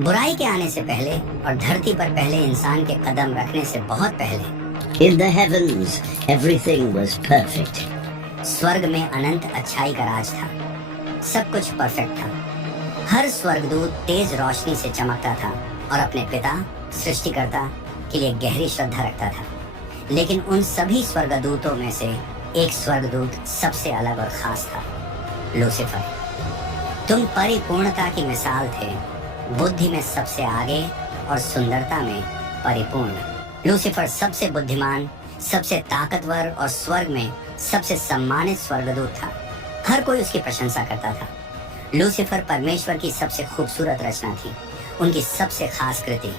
बुराई के आने से पहले और धरती पर पहले इंसान के कदम रखने से बहुत पहले In the heavens, everything was perfect. स्वर्ग में अनंत अच्छाई का राज था। सब कुछ परफेक्ट था। हर स्वर्गदूत तेज रोशनी से चमकता था और अपने पिता सृष्टिकर्ता के लिए गहरी श्रद्धा रखता था। लेकिन उन सभी स्वर्गदूतों में से एक स्वर्गदूत सबसे अलग और खास था, लूसीफर। तुम परिपूर्णता की मिसाल थे, बुद्धि में सबसे आगे और सुंदरता में परिपूर्ण। लूसीफर सबसे बुद्धिमान, सबसे ताकतवर और स्वर्ग में सबसे सम्मानित स्वर्गदूत था। हर कोई उसकी प्रशंसा करता था। लूसीफर परमेश्वर की सबसे खूबसूरत रचना थी, उनकी सबसे खास कृति।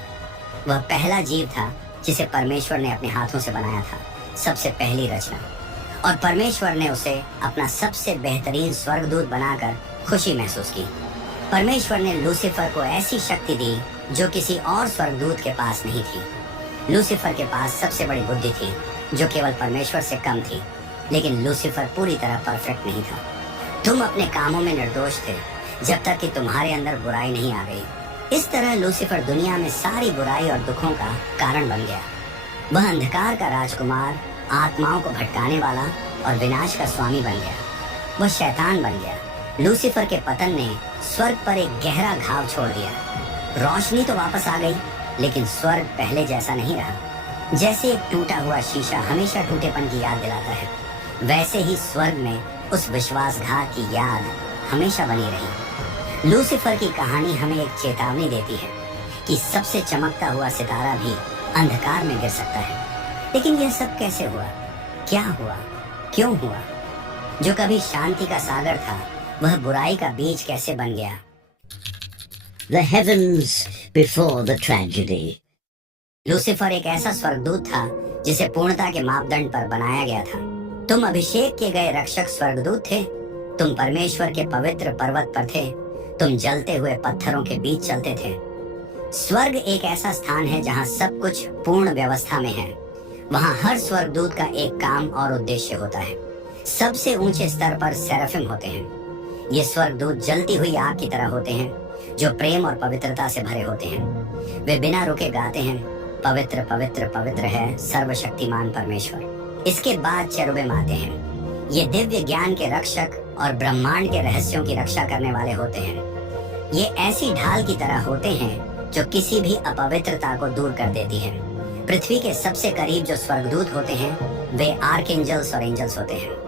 वह पहला जीव था जिसे परमेश्वर ने अपने हाथों से बनाया था, सबसे पहली रचना। और परमेश्वर ने उसे अपना सबसे बेहतरीन स्वर्गदूत बनाकर खुशी महसूस की। परमेश्वर ने लूसीफर को ऐसी शक्ति दी जो किसी और स्वर्गदूत के पास नहीं थी। लूसीफर के पास सबसे बड़ी बुद्धि थी जो केवल परमेश्वर से कम थी, लेकिन लूसीफर पूरी तरह परफेक्ट नहीं था। तुम अपने कामों में निर्दोष थे जब तक कि तुम्हारे अंदर बुराई नहीं आ गई। इस तरह लूसीफर दुनिया में सारी बुराई और दुखों का कारण बन गया। वह अंधकार का राजकुमार, आत्माओं को भटकाने वाला और विनाश का स्वामी बन गया। वह शैतान बन गया। लूसीफर के पतन ने स्वर्ग पर एक गहरा घाव छोड़ दिया। रोशनी तो वापस आ गई, लेकिन स्वर्ग पहले जैसा नहीं रहा। जैसे एक टूटा हुआ शीशा हमेशा टूटेपन की याद दिलाता है, वैसे ही स्वर्ग में उस विश्वासघात की याद हमेशा बनी रही। लूसीफर की कहानी हमें एक चेतावनी देती है कि सबसे चमकता हुआ सितारा भी अंधकार में गिर सकता है। लेकिन यह सब कैसे हुआ? क्या हुआ? क्यों हुआ? जो कभी शांति का सागर था, वह बुराई का बीज कैसे बन गया? The heavens before the tragedy. Lucifer एक ऐसा स्वर्गदूत था जिसे पूर्णता के मापदंड पर बनाया गया था। तुम अभिषेक किए गए रक्षक स्वर्गदूत थे। तुम परमेश्वर के पवित्र पर्वत पर थे। तुम जलते हुए पत्थरों के बीच चलते थे। स्वर्ग एक ऐसा स्थान है जहाँ सब कुछ पूर्ण व्यवस्था में है। वहाँ हर स्वर्गदूत का एक काम और उद्देश्य होता है। सबसे ऊंचे स्तर पर सेराफिम होते हैं। ये स्वर्गदूत जलती हुई आग की तरह होते हैं जो प्रेम और पवित्रता से भरे होते हैं। वे बिना रुके गाते हैं, पवित्र पवित्र पवित्र है सर्वशक्तिमान परमेश्वर। इसके बाद चेरुबिम आते हैं। ये दिव्य ज्ञान के रक्षक और ब्रह्मांड के रहस्यों की रक्षा करने वाले होते हैं। ये ऐसी ढाल की तरह होते हैं जो किसी भी अपवित्रता को दूर कर देती है। पृथ्वी के सबसे करीब जो स्वर्गदूत होते हैं वे आर्कएंजल्स और एंजल्स होते हैं।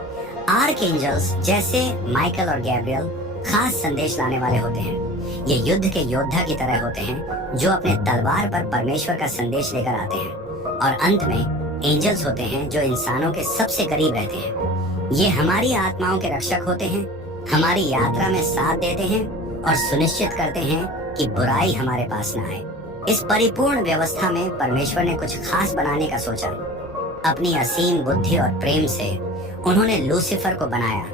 आर्कएंजल्स जैसे माइकल और गैब्रियल खास संदेश लाने वाले होते हैं। ये युद्ध के योद्धा की तरह होते हैं जो अपने तलवार पर परमेश्वर का संदेश लेकर आते हैं। और अंत में एंजल्स होते हैं जो इंसानों के सबसे करीब रहते हैं। ये हमारी आत्माओं के रक्षक होते हैं, हमारी यात्रा में साथ देते हैं और सुनिश्चित करते हैं कि बुराई हमारे पास न आए। इस परिपूर्ण व्यवस्था में परमेश्वर ने कुछ खास बनाने का सोचा। अपनी असीम बुद्धि और प्रेम से उन्होंने लूसीफर को बनाया,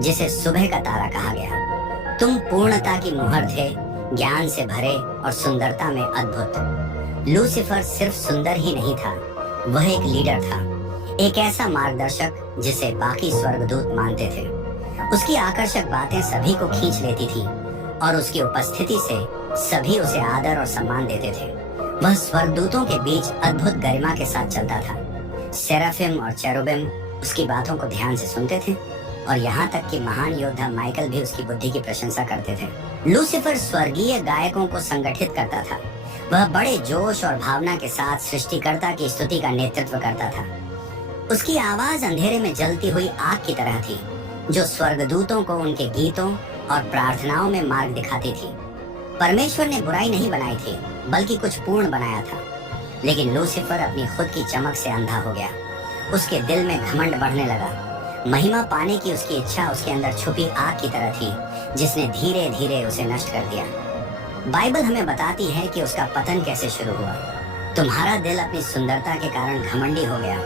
जिसे सुबह का तारा कहा गया। तुम पूर्णता की मुहर थे, ज्ञान से भरे और सुंदरता में अद्भुत। लूसीफर सिर्फ सुंदर ही नहीं था, वह एक लीडर था, एक ऐसा मार्गदर्शक जिसे बाकी स्वर्गदूत मानते थे। उसकी आकर्षक बातें सभी को खींच लेती थी और उसकी उपस्थिति से सभी उसे आदर और सम्मान देते थे। वह स्वर्गदूतों के बीच अद्भुत गरिमा के साथ चलता था। सेराफिम और चेरुबिम उसकी बातों को ध्यान से सुनते थे और यहाँ तक कि महान योद्धा माइकल भी उसकी बुद्धि की प्रशंसा करते थे। लूसीफर स्वर्गीय गायकों को संगठित करता था। वह बड़े जोश और भावना के साथ सृष्टिकर्ता की स्तुति का नेतृत्व करता था। उसकी आवाज अंधेरे में जलती हुई आग की तरह थी, जो स्वर्गदूतों को उनके गीतों और प्रार्थनाओं में मार्ग दिखाती थी। परमेश्वर ने बुराई नहीं बनाई थी, बल्कि कुछ पूर्ण बनाया था। लेकिन लूसीफर अपनी खुद की चमक से अंधा हो गया। उसके दिल में घमंड बढ़ने लगा। महिमा पाने की उसकी इच्छा उसके अंदर छुपी आग की तरह थी, जिसने धीरे धीरे उसे नष्ट कर दिया। बाइबल हमें बताती है कि उसका पतन कैसे शुरू हुआ। तुम्हारा दिल अपनी सुंदरता के कारण घमंडी हो गया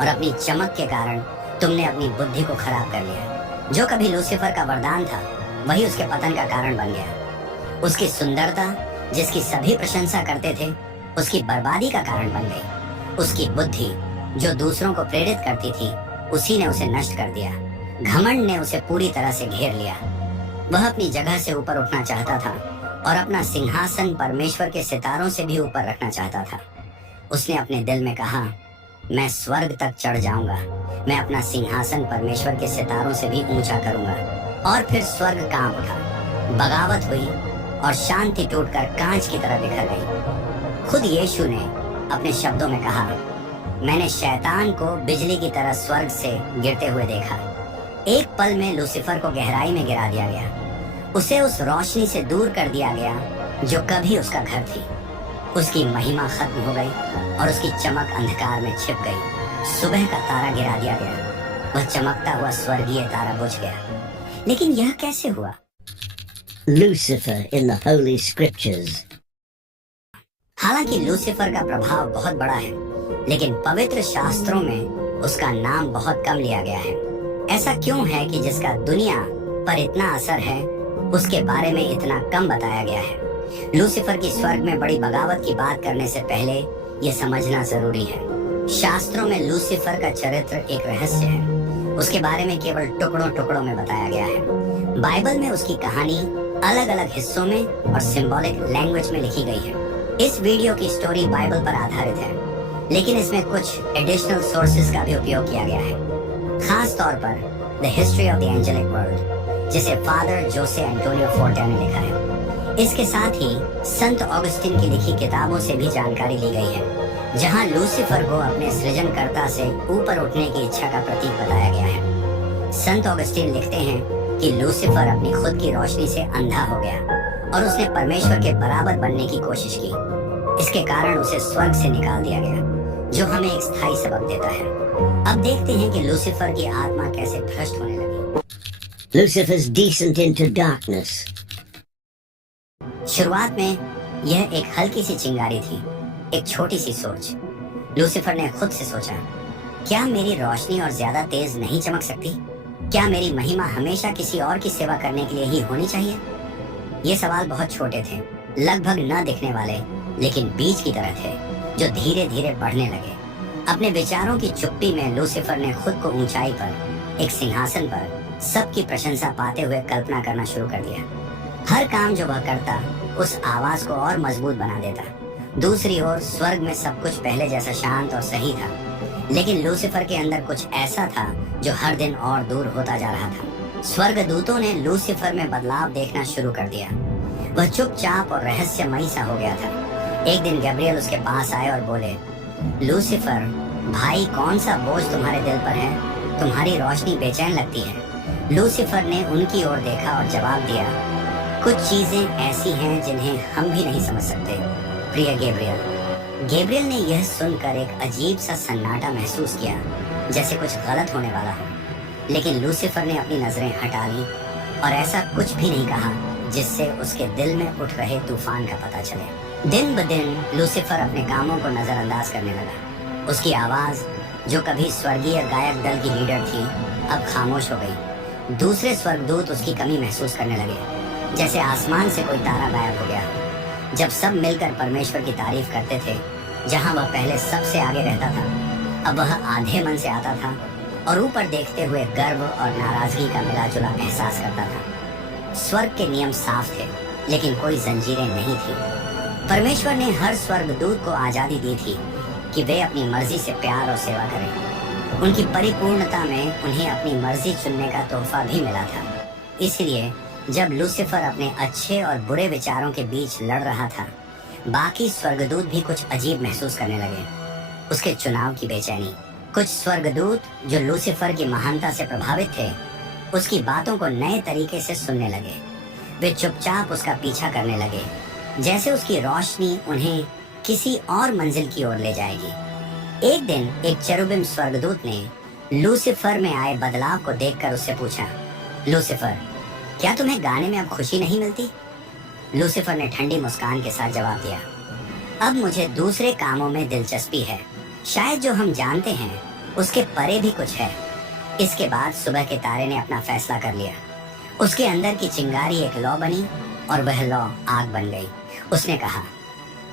और अपनी चमक के कारण तुमने अपनी बुद्धि को खराब कर लिया। जो कभी लूसीफर का वरदान था, वही उसके पतन का कारण बन गया। उसकी सुंदरता, जिसकी सभी प्रशंसा करते थे, उसकी बर्बादी का कारण बन गई। उसकी बुद्धि, जो दूसरों को प्रेरित करती थी, उसी ने उसे नष्ट कर दिया। घमंड ने उसे पूरी तरह से घेर लिया। वह अपनी जगह से ऊपर उठना चाहता था और अपना सिंहासन परमेश्वर के सितारों से भी ऊपर रखना चाहता था। उसने अपने दिल में कहा, मैं स्वर्ग तक चढ़ जाऊंगा, मैं अपना सिंहासन परमेश्वर के सितारों से भी ऊंचा करूंगा। और फिर स्वर्ग कांप उठा, बगावत हुई और शांति टूटकर कांच की तरह बिखर गई। खुद यीशु ने अपने शब्दों में कहा, मैंने शैतान को बिजली की तरह स्वर्ग से गिरते हुए देखा। एक पल में लूसीफर को गहराई में गिरा दिया गया। उसे उस रोशनी से दूर कर दिया गया जो कभी उसका घर थी। उसकी महिमा खत्म हो गई और उसकी चमक अंधकार में छिप गई। सुबह का तारा गिरा दिया गया, वह चमकता हुआ स्वर्गीय तारा बुझ गया। लेकिन यह कैसे हुआ? Lucifer in the Holy Scriptures. हालांकि लूसीफर का प्रभाव बहुत बड़ा है, लेकिन पवित्र शास्त्रों में उसका नाम बहुत कम लिया गया है। ऐसा क्यों है कि जिसका दुनिया पर इतना असर है, उसके बारे में इतना कम बताया गया है? लूसीफर की स्वर्ग में बड़ी बगावत की बात करने से पहले ये समझना जरूरी है, शास्त्रों में लूसीफर का चरित्र एक रहस्य है। उसके बारे में केवल टुकड़ों टुकड़ों में बताया गया है। बाइबल में उसकी कहानी अलग अलग हिस्सों में और सिंबॉलिक लैंग्वेज में लिखी गई है। इस वीडियो की स्टोरी बाइबल पर आधारित है, लेकिन इसमें कुछ एडिशनल सोर्सेज का भी उपयोग किया गया है, खास तौर पर the history of the angelic world, जिसे फादर जोसे एंटोनियो फोर्टे ने लिखा है। इसके साथ ही संत ऑगस्टिन की लिखी किताबों से भी जानकारी ली गई है, जहां लूसीफर को अपने सृजनकर्ता से ऊपर उठने की इच्छा का प्रतीक बताया गया है। संत ऑगस्टिन लिखते हैं कि लूसीफर अपनी खुद की रोशनी से अंधा हो गया और उसने परमेश्वर के बराबर बनने की कोशिश की। इसके कारण उसे स्वर्ग से निकाल दिया गया, जो हमें एक स्थायी सबक देता है। अब देखते हैं कि लूसीफर की आत्मा कैसे भ्रष्ट होने लगी। Lucifer's descent into darkness. शुरुआत में यह एक हल्की सी चिंगारी थी, एक छोटी सी सोच। लूसीफर ने खुद से सोचा, क्या मेरी रोशनी और ज्यादा तेज नहीं चमक सकती? क्या मेरी महिमा हमेशा किसी और की सेवा करने के लिए ही होनी चाहिए? ये सवाल बहुत छोटे थे, लगभग न दिखने वाले, लेकिन बीज की तरह थे, जो धीरे धीरे बढ़ने लगे। अपने विचारों की चुप्पी में लूसीफर ने खुद को ऊंचाई पर, एक सिंहासन पर सबकी प्रशंसा पाते हुए कल्पना करना शुरू कर दिया। हर काम जो वह करता उस आवाज को और मजबूत बना देता। दूसरी ओर स्वर्ग में सब कुछ पहले जैसा शांत और सही था, लेकिन लूसीफर के अंदर कुछ ऐसा था जो हर दिन और दूर होता जा रहा था। स्वर्गदूतों ने लूसीफर में बदलाव देखना शुरू कर दिया। वह चुपचाप और रहस्यमयी सा हो गया था। एक दिन गैब्रियल उसके पास आए और बोले, लूसीफर भाई, कौन सा बोझ तुम्हारे दिल पर है? तुम्हारी रोशनी बेचैन लगती है। लूसीफर ने उनकी ओर देखा और जवाब दिया, कुछ चीजें ऐसी हैं जिन्हें हम भी नहीं समझ सकते प्रिय गैब्रियल। गैब्रियल ने यह सुनकर एक अजीब सा सन्नाटा महसूस किया, जैसे कुछ गलत होने वाला हो। लेकिन लूसीफर ने अपनी नजरें हटा ली और ऐसा कुछ भी नहीं कहा जिससे उसके दिल में उठ रहे तूफान का पता चले। दिन ब दिन लूसीफर अपने कामों को नजरअंदाज करने लगा। उसकी आवाज, जो कभी स्वर्गीय गायक दल की लीडर थी, अब खामोश हो गई। दूसरे स्वर्गदूत उसकी कमी महसूस करने लगे, जैसे आसमान से कोई तारा गायब हो गया। जब सब मिलकर परमेश्वर की तारीफ करते थे, जहां वह पहले सबसे आगे रहता था, अब वह आधे मन से आता था और ऊपर देखते हुए गर्व और नाराजगी का मिला जुला एहसास करता था। स्वर्ग के नियम साफ थे, लेकिन कोई जंजीरें नहीं थी। परमेश्वर ने हर स्वर्गदूत को आजादी दी थी कि वे अपनी मर्जी से प्यार और सेवा करें। उनकी परिपूर्णता में उन्हें अपनी मर्जी चुनने का तोहफा भी मिला था। इसलिए जब लूसीफर अपने अच्छे और बुरे विचारों के बीच लड़ रहा था, बाकी स्वर्गदूत भी कुछ अजीब महसूस करने लगे। उसके चुनाव की बेचैनी। कुछ स्वर्गदूत जो लूसीफर की महानता से प्रभावित थे, उसकी बातों को नए तरीके से सुनने लगे। वे चुपचाप उसका पीछा करने लगे, जैसे उसकी रोशनी उन्हें किसी और मंजिल की ओर ले जाएगी। एक दिन एक चेरुबिम स्वर्गदूत ने लूसीफर में आए बदलाव को देखकर उससे पूछा, लूसीफर, क्या तुम्हें गाने में अब खुशी नहीं मिलती? लूसीफर ने ठंडी मुस्कान के साथ जवाब दिया, अब मुझे दूसरे कामों में दिलचस्पी है। शायद जो हम जानते हैं उसके परे भी कुछ है। इसके बाद सुबह के तारे ने अपना फैसला कर लिया। उसके अंदर की चिंगारी एक लौ बनी और वह लौ आग बन गई। उसने कहा,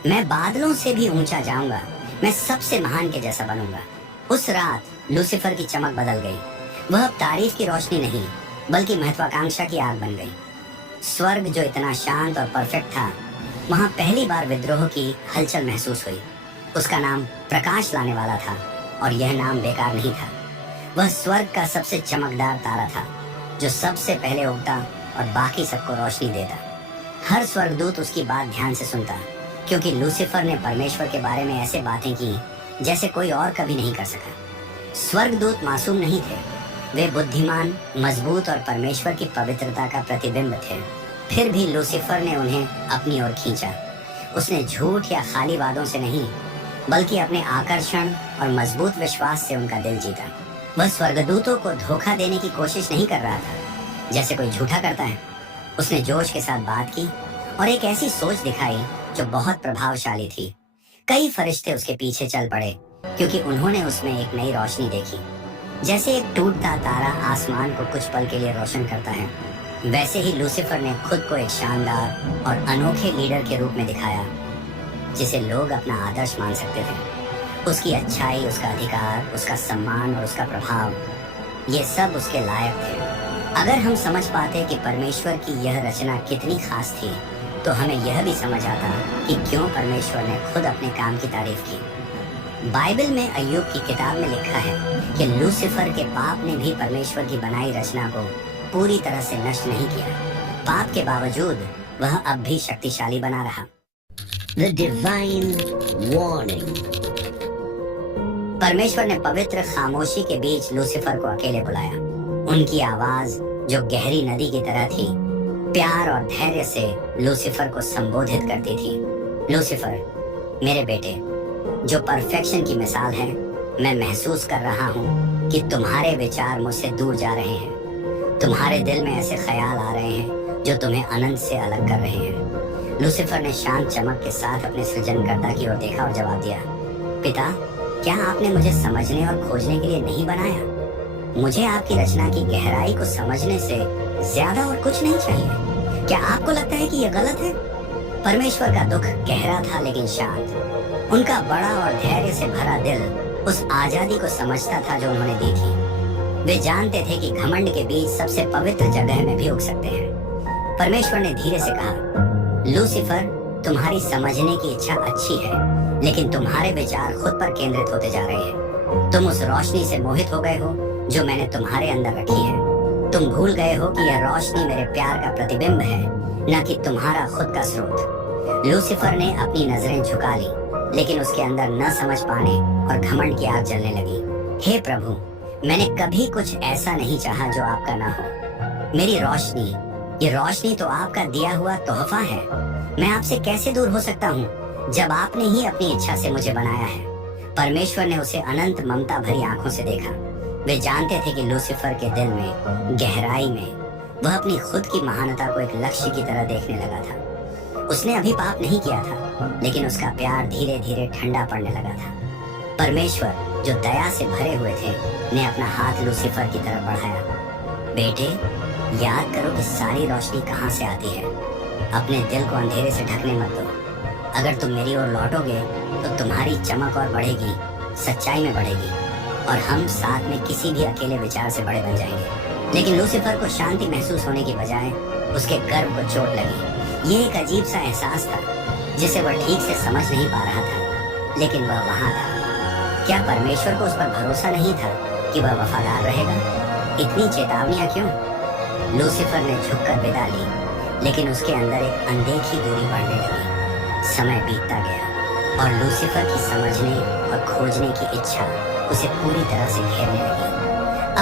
मैं बादलों से भी ऊंचा जाऊंगा, मैं सबसे महान के जैसा बनूंगा। उस रात लूसीफर की चमक बदल गई। वह अब तारीफ की रोशनी नहीं, बल्कि महत्वाकांक्षा की आग बन गई। स्वर्ग जो इतना शांत और परफेक्ट था, वहां पहली बार विद्रोह की हलचल महसूस हुई। उसका नाम प्रकाश लाने वाला था, और यह नाम बेकार नहीं था। वह स्वर्ग का सबसे चमकदार तारा था, जो सबसे पहले उगता और बाकी सबको रोशनी देता। हर स्वर्गदूत उसकी बात ध्यान से सुनता, क्योंकि लूसीफर ने परमेश्वर के बारे में ऐसे बातें की जैसे कोई और कभी नहीं कर सका। स्वर्गदूत मासूम नहीं थे, वे बुद्धिमान, मजबूत और परमेश्वर की पवित्रता का प्रतिबिंब थे। फिर भी लूसीफर ने उन्हें अपनी ओर खींचा। उसने झूठ या खाली वादों से नहीं, बल्कि अपने आकर्षण और मजबूत विश्वास से उनका दिल जीता। वह स्वर्गदूतों को धोखा देने की कोशिश नहीं कर रहा था, जैसे कोई झूठा करता है। उसने जोश के साथ बात की और एक ऐसी सोच दिखाई जो बहुत प्रभावशाली थी। कई फरिश्ते उसके पीछे चल पड़े, क्योंकि उन्होंने उसमें एक नई रोशनी देखी। जैसे एक टूटता तारा आसमान को कुछ पल के लिए रोशन करता है, वैसे ही लूसीफर ने खुद को एक शानदार और अनोखे लीडर के रूप में दिखाया, जिसे लोग अपना आदर्श मान सकते थे। उसकी अच्छाई, उसका अधिकार, उसका सम्मान और उसका प्रभाव, ये सब उसके लायक थे। अगर हम समझ पाते कि परमेश्वर की यह रचना कितनी खास थी, तो हमें यह भी समझ आता कि क्यों परमेश्वर ने खुद अपने काम की तारीफ की। बाइबल में अय्यूब की किताब में लिखा है कि लूसीफर के पाप ने भी परमेश्वर की बनाई रचना को पूरी तरह से नष्ट नहीं किया। पाप के बावजूद वह अब भी शक्तिशाली बना रहा। The divine warning. परमेश्वर ने पवित्र खामोशी के बीच लूसीफर को अकेले बुलाया। उनकी आवाज, जो गहरी नदी की तरह थी, प्यार और धैर्य से लूसीफर को संबोधित करती थी। लूसीफर, मेरे बेटे, जो परफेक्शन की मिसाल है, मैं महसूस कर रहा हूँ कि तुम्हारे विचार मुझसे दूर जा रहे हैं। तुम्हारे दिल में ऐसे ख्याल आ रहे हैं जो तुम्हें अनंत से अलग कर रहे हैं। लूसीफर ने शांत चमक के साथ अपने सृजनकर्ता की ओर देखा और जवाब दिया, पिता, क्या आपने मुझे समझने और खोजने के लिए नहीं बनाया? मुझे आपकी रचना की गहराई को समझने से ज्यादा और कुछ नहीं चाहिए। क्या आपको लगता है कि यह गलत है? परमेश्वर का दुख गहरा था लेकिन शांत। उनका बड़ा और धैर्य से भरा दिल उस आजादी को समझता था जो उन्होंने दी थी। वे जानते थे कि घमंड के बीच सबसे पवित्र जगह में भी उग सकते हैं। परमेश्वर ने धीरे से कहा, लूसीफर, तुम्हारी समझने की इच्छा अच्छी है, लेकिन तुम्हारे विचार खुद पर केंद्रित होते जा रहे हैं। तुम उस रोशनी से मोहित हो गए हो जो मैंने तुम्हारे अंदर रखी है। तुम भूल गए हो कि यह रोशनी मेरे प्यार का प्रतिबिंब है, न कि तुम्हारा खुद का स्रोत। लूसीफर ने अपनी नजरें झुका ली, लेकिन उसके अंदर न समझ पाने और घमंड की आग जलने लगी। हे प्रभु, मैंने कभी कुछ ऐसा नहीं चाहा जो आपका ना हो। मेरी रोशनी, ये रोशनी तो आपका दिया हुआ तोहफा है। मैं आपसे कैसे दूर हो सकता हूँ जब आपने ही अपनी इच्छा से मुझे बनाया है। परमेश्वर ने उसे अनंत ममता भरी आंखों से देखा। वे जानते थे कि लूसीफर के दिल में, गहराई में, वह अपनी खुद की महानता को एक लक्ष्य की तरह देखने लगा था। उसने अभी पाप नहीं किया था, लेकिन उसका प्यार धीरे धीरे ठंडा पड़ने लगा था। परमेश्वर, जो दया से भरे हुए थे, ने अपना हाथ लूसीफर की तरफ बढ़ाया। बेटे, याद करो कि सारी रोशनी कहाँ से आती है। अपने दिल को अंधेरे से ढकने मत दो। अगर तुम मेरी ओर लौटोगे तो तुम्हारी चमक और बढ़ेगी, सच्चाई में बढ़ेगी, और हम साथ में किसी भी अकेले विचार से बड़े बन जाएंगे। लेकिन लूसीफर को शांति महसूस होने की बजाय उसके गर्व को चोट लगी। ये एक अजीब सा एहसास था जिसे वह ठीक से समझ नहीं पा रहा था, लेकिन वह वहां था। क्या परमेश्वर को उस पर भरोसा नहीं था कि वह वफादार रहेगा? इतनी चेतावनियां क्यों? लूसीफर ने झुककर विदा ली, लेकिन उसके अंदर एक अनदेखी दूरी बढ़ने लगी। समय बीतता गया और लूसीफर की समझने और खोजने की इच्छा उसे पूरी तरह से घेरने लगी।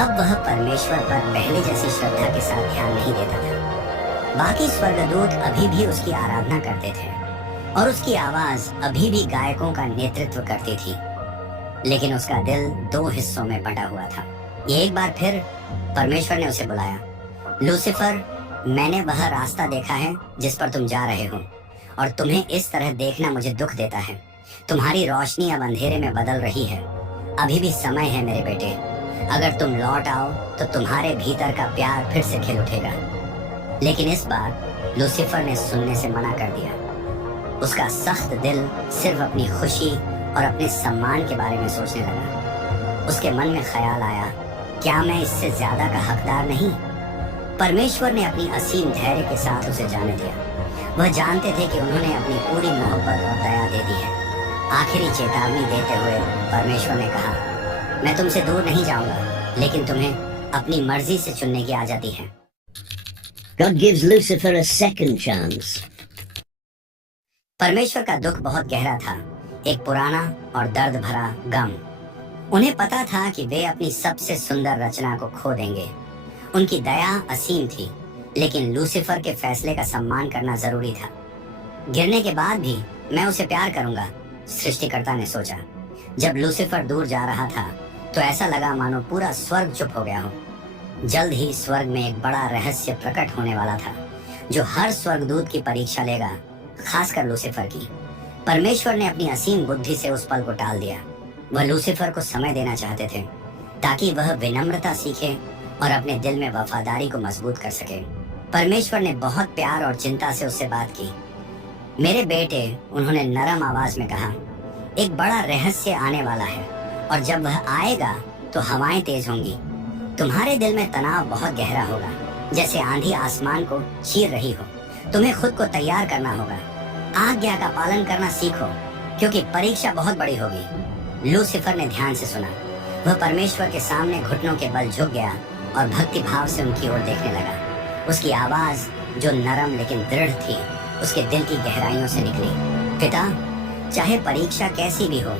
अब वह परमेश्वर पर पहले जैसी श्रद्धा के साथ ध्यान नहीं देता था। बाकी स्वर्गदूत अभी भी उसकी आराधना करते थे और उसकी आवाज अभी भी गायकों का नेतृत्व करती थी, लेकिन उसका दिल दो हिस्सों में बटा हुआ था। एक बार फिर परमेश्वर ने उसे बुलाया, लूसीफर, मैंने वह रास्ता देखा है जिस पर तुम जा रहे हो, और तुम्हें इस तरह देखना मुझे दुख देता है। तुम्हारी रोशनी अब अंधेरे में बदल रही है। अभी भी समय है मेरे बेटे। अगर तुम लौट आओ तो तुम्हारे भीतर का प्यार फिर से खिल उठेगा। लेकिन इस बार लूसीफर ने सुनने से मना कर दिया। उसका सख्त दिल सिर्फ अपनी खुशी और अपने सम्मान के बारे में सोचने लगा। उसके मन में ख्याल आया, क्या मैं इससे ज्यादा का हकदार नहीं? परमेश्वर ने अपनी असीम धैर्य के साथ उसे जाने दिया। वह जानते थे कि उन्होंने अपनी पूरी मोहब्बत और दया दे दी है। आखिरी चेतावनी देते हुए परमेश्वर ने कहा, मैं तुमसे दूर नहीं जाऊंगा, लेकिन तुम्हें अपनी मर्जी से चुनने की आजादी है। God gives Lucifer a second chance. परमेश्वर का दुख बहुत गहरा था, एक पुराना और दर्द भरा गम। उन्हें पता था कि वे अपनी सबसे सुंदर रचना को खो देंगे। उनकी दया असीम थी, लेकिन लूसीफर के फैसले का सम्मान करना जरूरी था। गिरने के बाद भी मैं उसे प्यार करूंगा, सृष्टिकर्ता ने सोचा। जब लूसीफर दूर जा रहा था तो ऐसा लगा मानो पूरा स्वर्ग चुप हो गया हो। जल्द ही स्वर्ग में एक बड़ा रहस्य प्रकट होने वाला था, जो हर स्वर्गदूत की परीक्षा लेगा, खासकर लूसीफर की। परमेश्वर ने अपनी असीम बुद्धि से उस पल को टाल दिया। वह लूसीफर को समय देना चाहते थे, ताकि वह विनम्रता सीखे और अपने दिल में वफादारी को मजबूत कर सके। परमेश्वर ने बहुत प्यार और चिंता से उससे बात की। मेरे बेटे, उन्होंने नरम आवाज में कहा, एक बड़ा रहस्य आने वाला है, और जब वह आएगा तो हवाएं तेज होंगी। तुम्हारे दिल में तनाव बहुत गहरा होगा, जैसे आंधी आसमान को चीर रही हो। तुम्हें खुद को तैयार करना होगा, आज्ञा का पालन करना सीखो, क्योंकि परीक्षा बहुत बड़ी होगी। लूसीफर ने ध्यान से सुना। वह परमेश्वर के सामने घुटनों के बल झुक गया और भक्ति भाव से उनकी ओर देखने लगा। उसकी आवाज, जो नरम लेकिन दृढ़ थी, उसके दिल की गहराइयों से निकली। पिता, चाहे परीक्षा कैसी भी हो,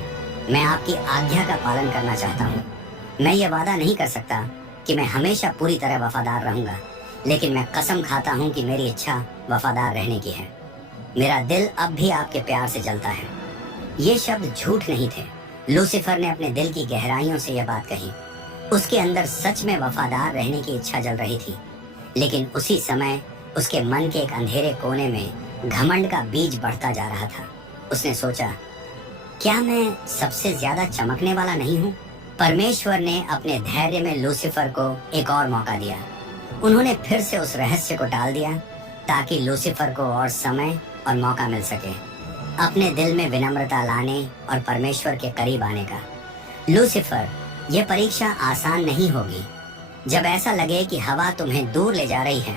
मैं आपकी आज्ञा का पालन करना चाहता हूँ। मैं ये वादा नहीं कर सकता कि मैं हमेशा पूरी तरह वफादार रहूंगा, लेकिन मैं कसम खाता हूँ कि मेरी इच्छा वफादार रहने की है। मेरा दिल अब भी आपके प्यार से जलता है। ये शब्द झूठ नहीं थे। लूसीफर ने अपने दिल की गहराइयों से यह बात कही। उसके अंदर सच में वफादार रहने की इच्छा जल रही थी, लेकिन उसी समय उसके मन के एक अंधेरे कोने में घमंड का बीज बढ़ता जा रहा था। उसने सोचा, क्या मैं सबसे ज्यादा चमकने वाला नहीं हूँ? परमेश्वर ने अपने धैर्य में लूसीफर को एक और मौका दिया। उन्होंने फिर से उस रहस्य को टाल दिया, ताकि लूसीफर को और समय और मौका मिल सके अपने दिल में विनम्रता लाने और परमेश्वर के करीब आने का। लूसीफर, यह परीक्षा आसान नहीं होगी। जब ऐसा लगे कि हवा तुम्हें दूर ले जा रही है,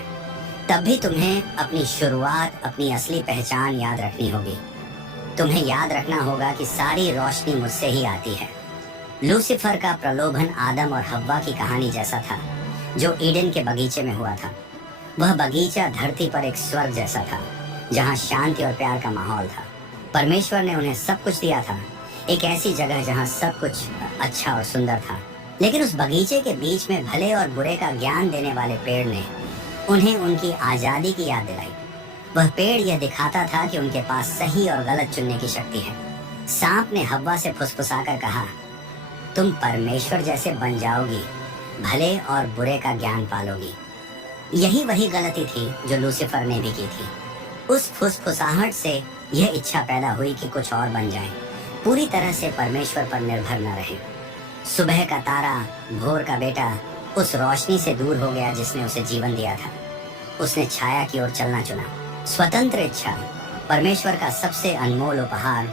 तब भी तुम्हें अपनी शुरुआत, अपनी असली पहचान याद रखनी होगी। तुम्हें याद रखना होगा कि सारी रोशनी मुझसे ही आती है। लूसीफर का प्रलोभन आदम और हव्वा की कहानी जैसा था, जो ईडन के बगीचे में हुआ था। वह बगीचा धरती पर एक स्वर्ग जैसा था, जहाँ शांति और प्यार का माहौल था। परमेश्वर ने उन्हें सब कुछ दिया था, एक ऐसी जगह जहाँ सब कुछ अच्छा और सुंदर था। लेकिन उस बगीचे के बीच में भले और बुरे का ज्ञान देने वाले पेड़ ने उन्हें उनकी आजादी की याद दिलाई। वह पेड़ यह दिखाता था कि उनके पास सही और गलत चुनने की शक्ति है। सांप ने हव्वा से फुसफुसाकर कहा, तुम परमेश्वर जैसे बन जाओगी, भले और बुरे का ज्ञान पालोगी। यही वही गलती थी जो लूसीफर ने भी की थी। उस फुसफुसाहट से यह इच्छा पैदा हुई कि कुछ और बन जाए, पूरी तरह से परमेश्वर पर निर्भर न रहे। सुबह का तारा, भोर का बेटा, उस रोशनी से दूर हो गया जिसने उसे जीवन दिया था। उसने छाया की ओर चलना चुना। स्वतंत्र इच्छा, परमेश्वर का सबसे अनमोल उपहार,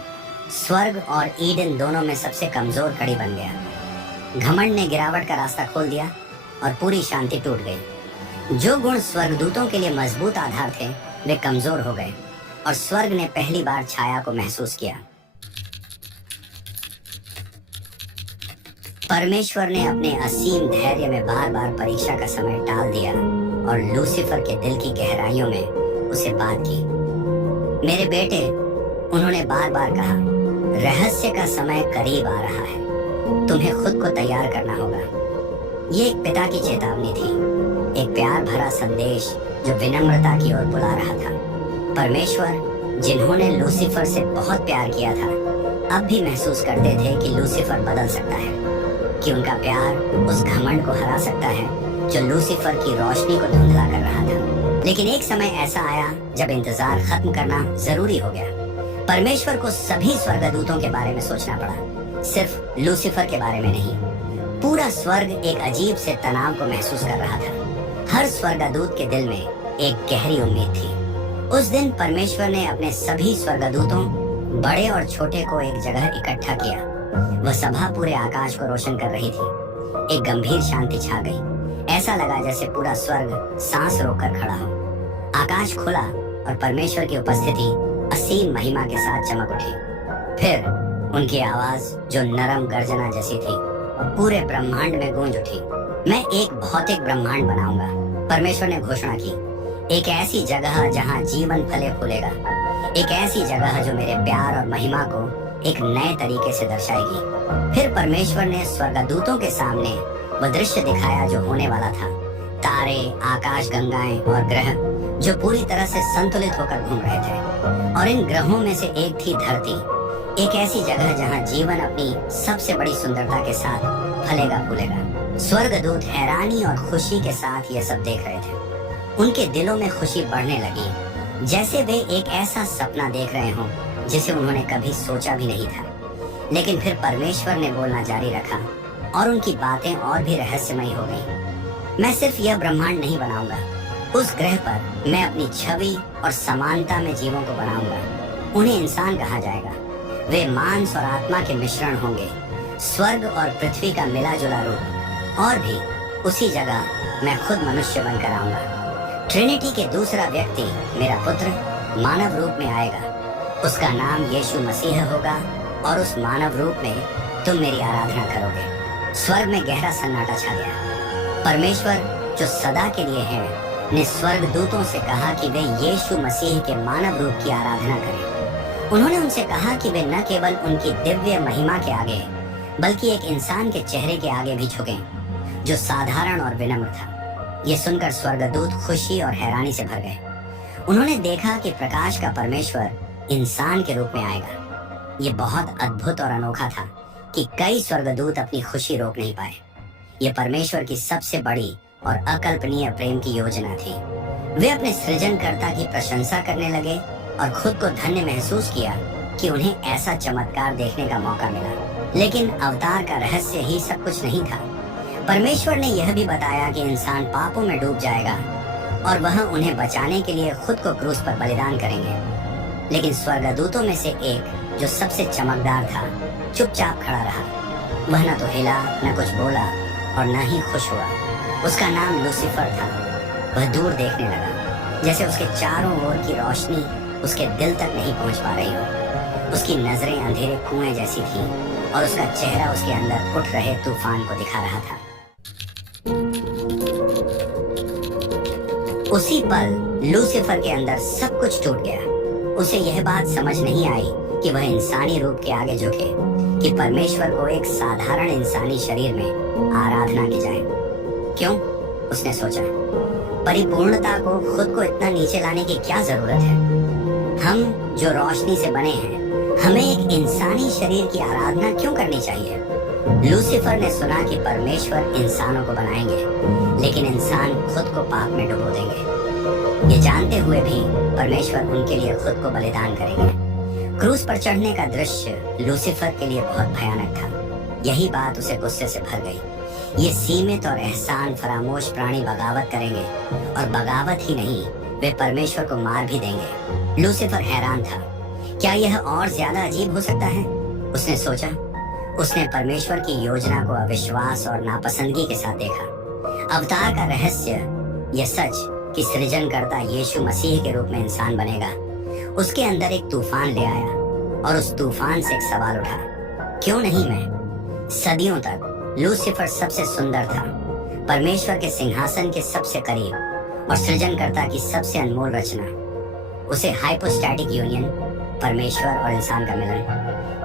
स्वर्ग और ईडन दोनों में सबसे कमजोर कड़ी बन गया। घमंड ने गिरावट का रास्ता खोल दिया और पूरी शांति टूट गई। जो गुण स्वर्गदूतों के लिए मजबूत आधार थे, वे कमजोर हो गए और स्वर्ग ने पहली बार छाया को महसूस किया। परमेश्वर ने अपने असीम धैर्य में बार बार परीक्षा का समय टाल दिया और लूसीफर के दिल की गहराइयों में उसे बात की। मेरे बेटे, उन्होंने बार बार कहा, रहस्य का समय करीब आ रहा है, तुम्हें खुद को तैयार करना होगा। ये एक पिता की चेतावनी थी, एक प्यार भरा संदेश जो विनम्रता की ओर बुला रहा था। परमेश्वर, जिन्होंने लूसीफर से बहुत प्यार किया था, अब भी महसूस करते थे कि लूसीफर बदल सकता है, कि उनका प्यार उस घमंड को हरा सकता है जो लूसीफर की रोशनी को धुंधला कर रहा था। लेकिन एक समय ऐसा आया जब इंतजार खत्म करना जरूरी हो गया। परमेश्वर को सभी स्वर्गदूतों के बारे में सोचना पड़ा, सिर्फ लूसीफर के बारे में नहीं। पूरा स्वर्ग एक अजीब से तनाव को महसूस कर रहा था। हर स्वर्गदूत के दिल में एक गहरी उम्मीद थी। उस दिन परमेश्वर ने अपने सभी स्वर्गदूतों, बड़े और छोटे को एक जगह इकट्ठा किया। वह सभा पूरे आकाश को रोशन कर रही थी। एक गंभीर शांति छा गई। ऐसा लगा जैसे पूरा स्वर्ग सांस रोककर खड़ा हो। आकाश खुला और परमेश्वर की उपस्थिति असीम महिमा के साथ चमक उठी। फिर उनकी आवाज जो नरम गर्जना जैसी थी पूरे ब्रह्मांड में गूंज उठी। मैं एक भौतिक ब्रह्मांड बनाऊंगा, परमेश्वर ने घोषणा की। एक ऐसी जगह जहां जीवन फले फूलेगा, एक ऐसी जगह जो मेरे प्यार और महिमा को एक नए तरीके से दर्शाएगी। फिर परमेश्वर ने स्वर्गदूतों के सामने वह दृश्य दिखाया जो होने वाला था। तारे, आकाश गंगाएं और ग्रह जो पूरी तरह से संतुलित होकर घूम रहे थे। और इन ग्रहों में से एक थी धरती, एक ऐसी जगह जहां जीवन अपनी सबसे बड़ी सुंदरता के साथ फलेगा फूलेगा। स्वर्गदूत हैरानी और खुशी के साथ यह सब देख रहे थे। उनके दिलों में खुशी बढ़ने लगी, जैसे वे एक ऐसा सपना देख रहे हों जिसे उन्होंने कभी सोचा भी नहीं था। लेकिन फिर परमेश्वर ने बोलना जारी रखा और उनकी बातें और भी रहस्यमयी हो गईं। मैं सिर्फ यह ब्रह्मांड नहीं बनाऊंगा, उस ग्रह पर मैं अपनी छवि और समानता में जीवों को बनाऊंगा। उन्हें इंसान कहा जाएगा। वे मांस और आत्मा के मिश्रण होंगे, स्वर्ग और पृथ्वी का मिला जुला रूप। और भी उसी जगह मैं खुद मनुष्य बनकर आऊंगा। ट्रिनिटी के दूसरा व्यक्ति, मेरा पुत्र, मानव रूप में आएगा। उसका नाम यीशु मसीह होगा और उस मानव रूप में तुम मेरी आराधना करोगे। स्वर्ग में गहरा सन्नाटा छा गया। परमेश्वर जो सदा के लिए है ने स्वर्गदूतों से कहा कि वे यीशु मसीह के मानव रूप की आराधना करें। उन्होंने उनसे कहा कि वे न केवल उनकी दिव्य महिमा के आगे बल्कि एक इंसान के चेहरे के आगे भी झुकें जो साधारण और विनम्र था। ये सुनकर स्वर्गदूत खुशी और हैरानी से भर गए। उन्होंने देखा कि प्रकाश का परमेश्वर इंसान के रूप में आएगा। ये बहुत अद्भुत और अनोखा था कि कई स्वर्गदूत अपनी खुशी रोक नहीं पाए। ये परमेश्वर की सबसे बड़ी और अकल्पनीय प्रेम की योजना थी। वे अपने सृजनकर्ता की प्रशंसा करने लगे और खुद को धन्य महसूस किया कि उन्हें ऐसा चमत्कार देखने का मौका मिला। लेकिन अवतार का रहस्य ही सब कुछ नहीं था। परमेश्वर ने यह भी बताया कि इंसान पापों में डूब जाएगा और वह उन्हें बचाने के लिए खुद को क्रूस पर बलिदान करेंगे। लेकिन स्वर्गदूतों में से एक जो सबसे चमकदार था चुपचाप खड़ा रहा। वह न तो हिला, न कुछ बोला और न ही खुश हुआ। उसका नाम लूसीफर था। वह दूर देखने लगा, जैसे उसके चारों ओर की रोशनी उसके दिल तक नहीं पहुंच पा रही हो। उसकी नजरें अंधेरे कुएं जैसी थीं और उसका चेहरा उसके अंदर उठ रहे तूफान को दिखा रहा था। उसी पल लूसीफर के अंदर सब कुछ टूट गया। उसे यह बात समझ नहीं आई कि वह इंसानी रूप के आगे झुके, कि परमेश्वर को एक साधारण इंसानी शरीर में आराधना की जाए। क्यों? उसने सोचा, परिपूर्णता को खुद को इतना नीचे लाने की क्या जरूरत है? हम जो रोशनी से बने हैं, हमें एक इंसानी शरीर की आराधना क्यों करनी चाहिए? लूसीफर ने सुना कि परमेश्वर इंसानों को बनाएंगे, लेकिन इंसान खुद को पाप में डुबो देंगे। ये जानते हुए भी परमेश्वर उनके लिए खुद को बलिदान करेंगे। क्रूस पर चढ़ने का दृश्य लूसीफर के लिए बहुत भयानक था। यही बात उसे गुस्से से भर गई। ये सीमित और एहसान फरामोश प्राणी बगावत करेंगे, और बगावत ही नहीं, वे परमेश्वर को मार भी देंगे। लूसीफर हैरान था। क्या यह और ज्यादा अजीब हो सकता है? उसने सोचा। उसने परमेश्वर की योजना को अविश्वास और नापसंदगी के साथ देखा। अवतार का रहस्य, यह सच कि सृजनकर्ता यीशु मसीह के रूप में इंसान बनेगा, उसके अंदर एक तूफान ले आया। और उस तूफान से एक सवाल उठा, क्यों नहीं मैं? सदियों तक लूसीफर सबसे सुंदर था, परमेश्वर के सिंहासन के सबसे करीब और सृजनकर्ता की सबसे अनमोल रचना। उसे हाइपोस्टैटिक यूनियन, परमेश्वर और इंसान का मिलन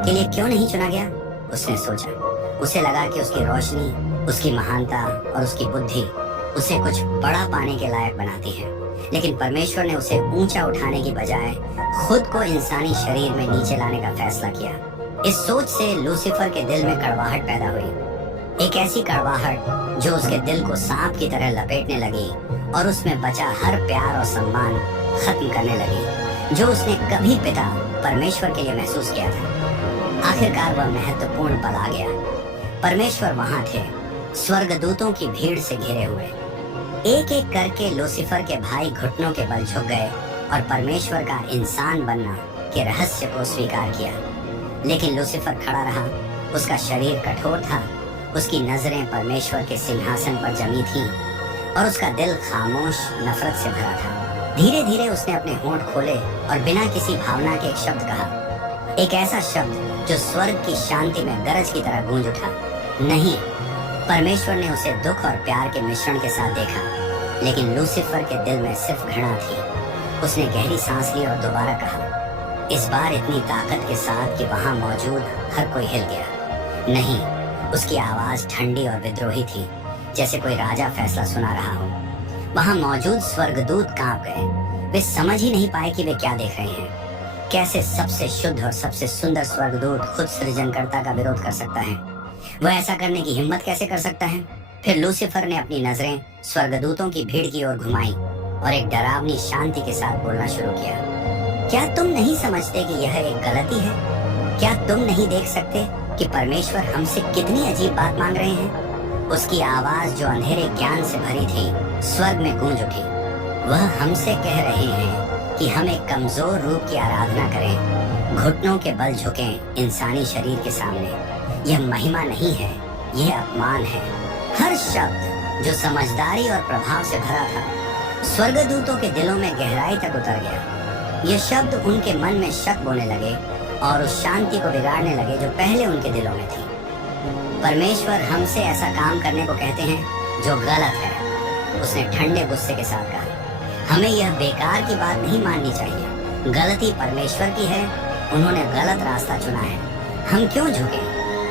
के लिए क्यों नहीं चुना गया? उसने सोचा। उसे लगा कि उसकी रोशनी, उसकी महानता और उसकी बुद्धि उसे कुछ बड़ा पाने के लायक बनाती है। लेकिन परमेश्वर ने उसे ऊंचा उठाने की बजाय खुद को इंसानी शरीर में नीचे लाने का फैसला किया। इस सोच से लूसीफर के दिल में कड़वाहट पैदा हुई, एक ऐसी कड़वाहट जो उसके दिल को सांप की तरह लपेटने लगी और उसमें बचा हर प्यार और सम्मान खत्म करने लगी जो उसने कभी पिता परमेश्वर के लिए महसूस किया था। आखिरकार वह महत्वपूर्ण पल आ गया। परमेश्वर वहां थे, स्वर्गदूतों की भीड़ से घिरे हुए। एक एक करके लूसीफर के भाई घुटनों के बल झुक गए और परमेश्वर का इंसान बनना के रहस्य को स्वीकार किया। लेकिन लूसीफर खड़ा रहा। उसका शरीर कठोर था, उसकी नजरें परमेश्वर के सिंहासन पर जमी थीं और उसका दिल खामोश नफरत से भरा था। धीरे धीरे उसने अपने होंठ खोले और बिना किसी भावना के एक शब्द कहा, एक ऐसा शब्द जो स्वर्ग की शांति में गरज की तरह गूंज उठा, नहीं। परमेश्वर ने उसे दुख और प्यार के मिश्रण के साथ देखा, लेकिन लूसीफर के दिल में सिर्फ घृणा थी। उसने गहरी सांस ली और दोबारा कहा, इस बार इतनी ताकत के साथ कि वहां मौजूद हर कोई हिल गया। नहीं, उसकी आवाज ठंडी और विद्रोही थी, जैसे कोई राजा फैसला सुना रहा हो। वहां मौजूद स्वर्गदूत कांप गए। वे समझ ही नहीं पाए कि वे क्या देख रहे हैं। कैसे सबसे शुद्ध और सबसे सुंदर स्वर्गदूत खुद सृजनकर्ता का विरोध कर सकता है? वह ऐसा करने की हिम्मत कैसे कर सकता है? फिर लूसीफर ने अपनी नजरें स्वर्गदूतों की भीड़ की ओर घुमाई और एक डरावनी शांति के साथ बोलना शुरू किया। क्या तुम नहीं समझते कि यह एक गलती है? क्या तुम नहीं देख सकते कि परमेश्वर हमसे कितनी अजीब बात मांग रहे हैं? उसकी आवाज जो अंधेरे ज्ञान से भरी थी, स्वर्ग में गूंज उठी। वह हमसे कह रहे हैं कि हम एक कमजोर रूप की आराधना करें, घुटनों के बल झुकें इंसानी शरीर के सामने। यह महिमा नहीं है, यह अपमान है। हर शब्द जो समझदारी और प्रभाव से भरा था, स्वर्गदूतों के दिलों में गहराई तक उतर गया। यह शब्द उनके मन में शक बोने लगे और उस शांति को बिगाड़ने लगे जो पहले उनके दिलों में थी। परमेश्वर हमसे ऐसा काम करने को कहते हैं जो गलत है, उसने ठंडे गुस्से के साथ कहा। हमें यह बेकार की बात नहीं माननी चाहिए। गलती परमेश्वर की है, उन्होंने गलत रास्ता चुना है। हम क्यों झुके?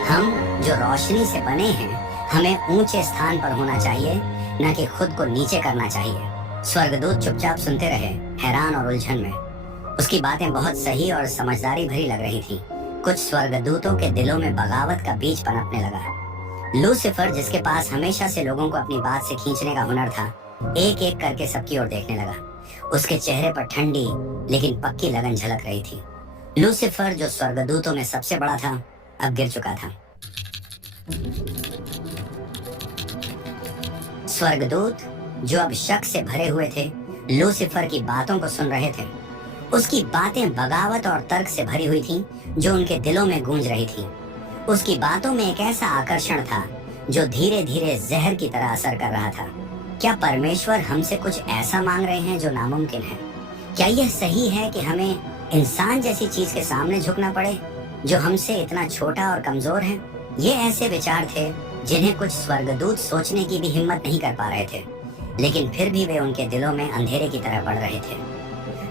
हम जो रोशनी से बने हैं, हमें ऊंचे स्थान पर होना चाहिए, न कि खुद को नीचे करना चाहिए। स्वर्गदूत चुपचाप सुनते रहे, हैरान और उलझन में। उसकी बातें बहुत सही और समझदारी भरी लग रही थी। कुछ स्वर्गदूतों के दिलों में बगावत का बीज पनपने लगा। लूसीफर, जिसके पास हमेशा से लोगों को अपनी बात से खींचने का हुनर था, एक एक करके सबकी ओर देखने लगा। उसके चेहरे पर ठंडी लेकिन पक्की लगन झलक रही थी। लूसीफर, जो स्वर्गदूतों में सबसे बड़ा था, अब गिर चुका था। स्वर्गदूत, जो अब शक से भरे हुए थे, लूसीफर की बातों को सुन रहे थे। उसकी बातें बगावत और तर्क से भरी हुई थीं, जो उनके दिलों में गूंज रही थी। उसकी बातों में एक ऐसा आकर्षण था जो धीरे धीरे जहर की तरह असर कर रहा था। क्या परमेश्वर हमसे कुछ ऐसा मांग रहे हैं जो नामुमकिन है? क्या यह सही है कि हमें इंसान जैसी चीज के सामने झुकना पड़े जो हमसे इतना छोटा और कमजोर है? ये ऐसे विचार थे जिन्हें कुछ स्वर्गदूत सोचने की भी हिम्मत नहीं कर पा रहे थे, लेकिन फिर भी वे उनके दिलों में अंधेरे की तरह बढ़ रहे थे।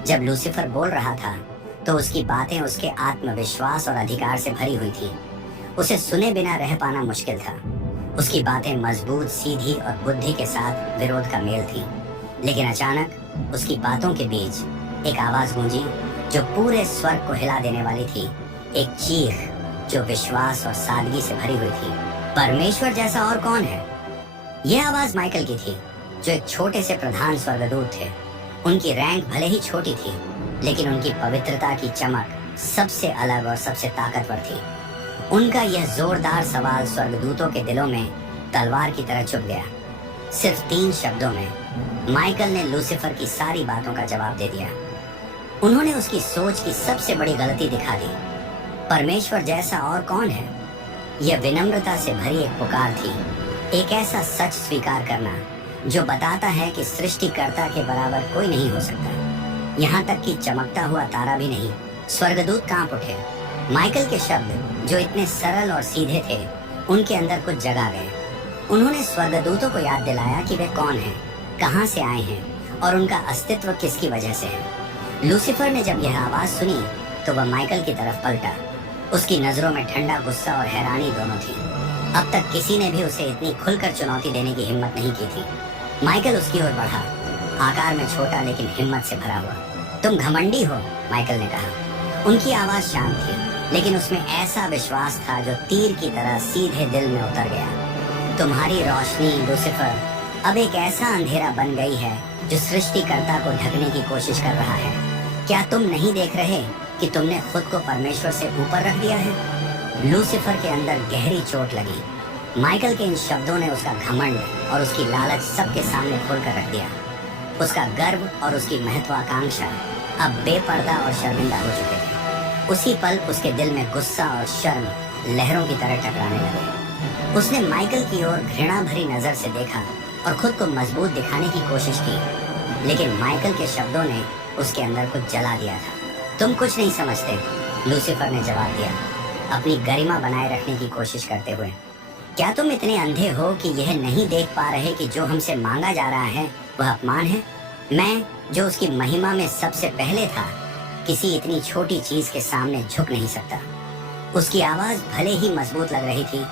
जब लूसीफर बोल रहा था तो उसकी बातें उसके आत्मविश्वास और अधिकार से भरी हुई थी। उसे सुने बिना रह पाना मुश्किल था। उसकी बातें मजबूत, सीधी और बुद्धि के साथ विरोध का मेल थी। लेकिन अचानक उसकी बातों के बीच एक आवाज गूंजी जो पूरे स्वर्ग को हिला देने वाली थी। एक चीख जो विश्वास और सादगी से भरी हुई थी। परमेश्वर जैसा और कौन है? यह आवाज माइकल की थी, जो एक छोटे से प्रधान स्वर्गदूत थे। उनकी रैंक भले ही छोटी थी, लेकिन उनकी पवित्रता की चमक सबसे अलग और सबसे ताकतवर थी। उनका यह जोरदार सवाल स्वर्गदूतों के दिलों में तलवार की तरह चुभ गया। सिर्फ 3 शब्दों में माइकल ने लूसीफर की सारी बातों का जवाब दे दिया। उन्होंने उसकी सोच की सबसे बड़ी गलती दिखा दी। परमेश्वर जैसा और कौन है? यह विनम्रता से भरी एक पुकार थी, एक ऐसा सच स्वीकार करना जो बताता है कि सृष्टिकर्ता के बराबर कोई नहीं हो सकता, यहाँ तक कि चमकता हुआ तारा भी नहीं। स्वर्गदूत कांप उठे। माइकल के शब्द जो इतने सरल और सीधे थे, उनके अंदर कुछ जगा गए। उन्होंने स्वर्गदूतों को याद दिलाया कि वे कौन हैं, कहाँ से आए हैं और उनका अस्तित्व किसकी वजह से है। लूसीफर ने जब यह आवाज सुनी तो वह माइकल की तरफ पलटा। उसकी नजरों में ठंडा गुस्सा और हैरानी दोनों थी। अब तक किसी ने भी उसे इतनी खुलकर चुनौती देने की हिम्मत नहीं की थी। माइकल उसकी ओर बढ़ा, आकार में छोटा लेकिन हिम्मत से भरा हुआ। तुम घमंडी हो, माइकल ने कहा। उनकी आवाज शांत थी, लेकिन उसमें ऐसा विश्वास था जो तीर की तरह सीधे दिल में उतर गया। तुम्हारी रोशनी लूसीफर अब एक ऐसा अंधेरा बन गई है जो सृष्टिकर्ता को ढकने की कोशिश कर रहा है। क्या तुम नहीं देख रहे कि तुमने खुद को परमेश्वर से ऊपर रख दिया है? लूसीफर के अंदर गहरी चोट लगी। माइकल के इन शब्दों ने उसका घमंड और उसकी लालच सबके सामने खोलकर रख दिया। उसका गर्व और उसकी महत्वाकांक्षा अब बेपर्दा और शर्मिंदा हो चुके थे। उसी पल उसके दिल में गुस्सा और शर्म लहरों की तरह टकराने लगे। उसने माइकल की ओर घृणा भरी नजर से देखा और खुद को मजबूत दिखाने की कोशिश की, लेकिन माइकल के शब्दों ने उसके अंदर कुछ जला दिया था। तुम कुछ नहीं समझते, लूसीफर ने जवाब दिया, अपनी गरिमा बनाए रखने की कोशिश करते हुए। क्या तुम इतने अंधे हो कि यह नहीं देख पा रहे कि जो हमसे मांगा जा रहा है वह अपमान है? मैं, जो उसकी महिमा में सबसे पहले था, किसी इतनी छोटी चीज के सामने झुक नहीं सकता। उसकी आवाज भले ही मजबूत लग रही थी,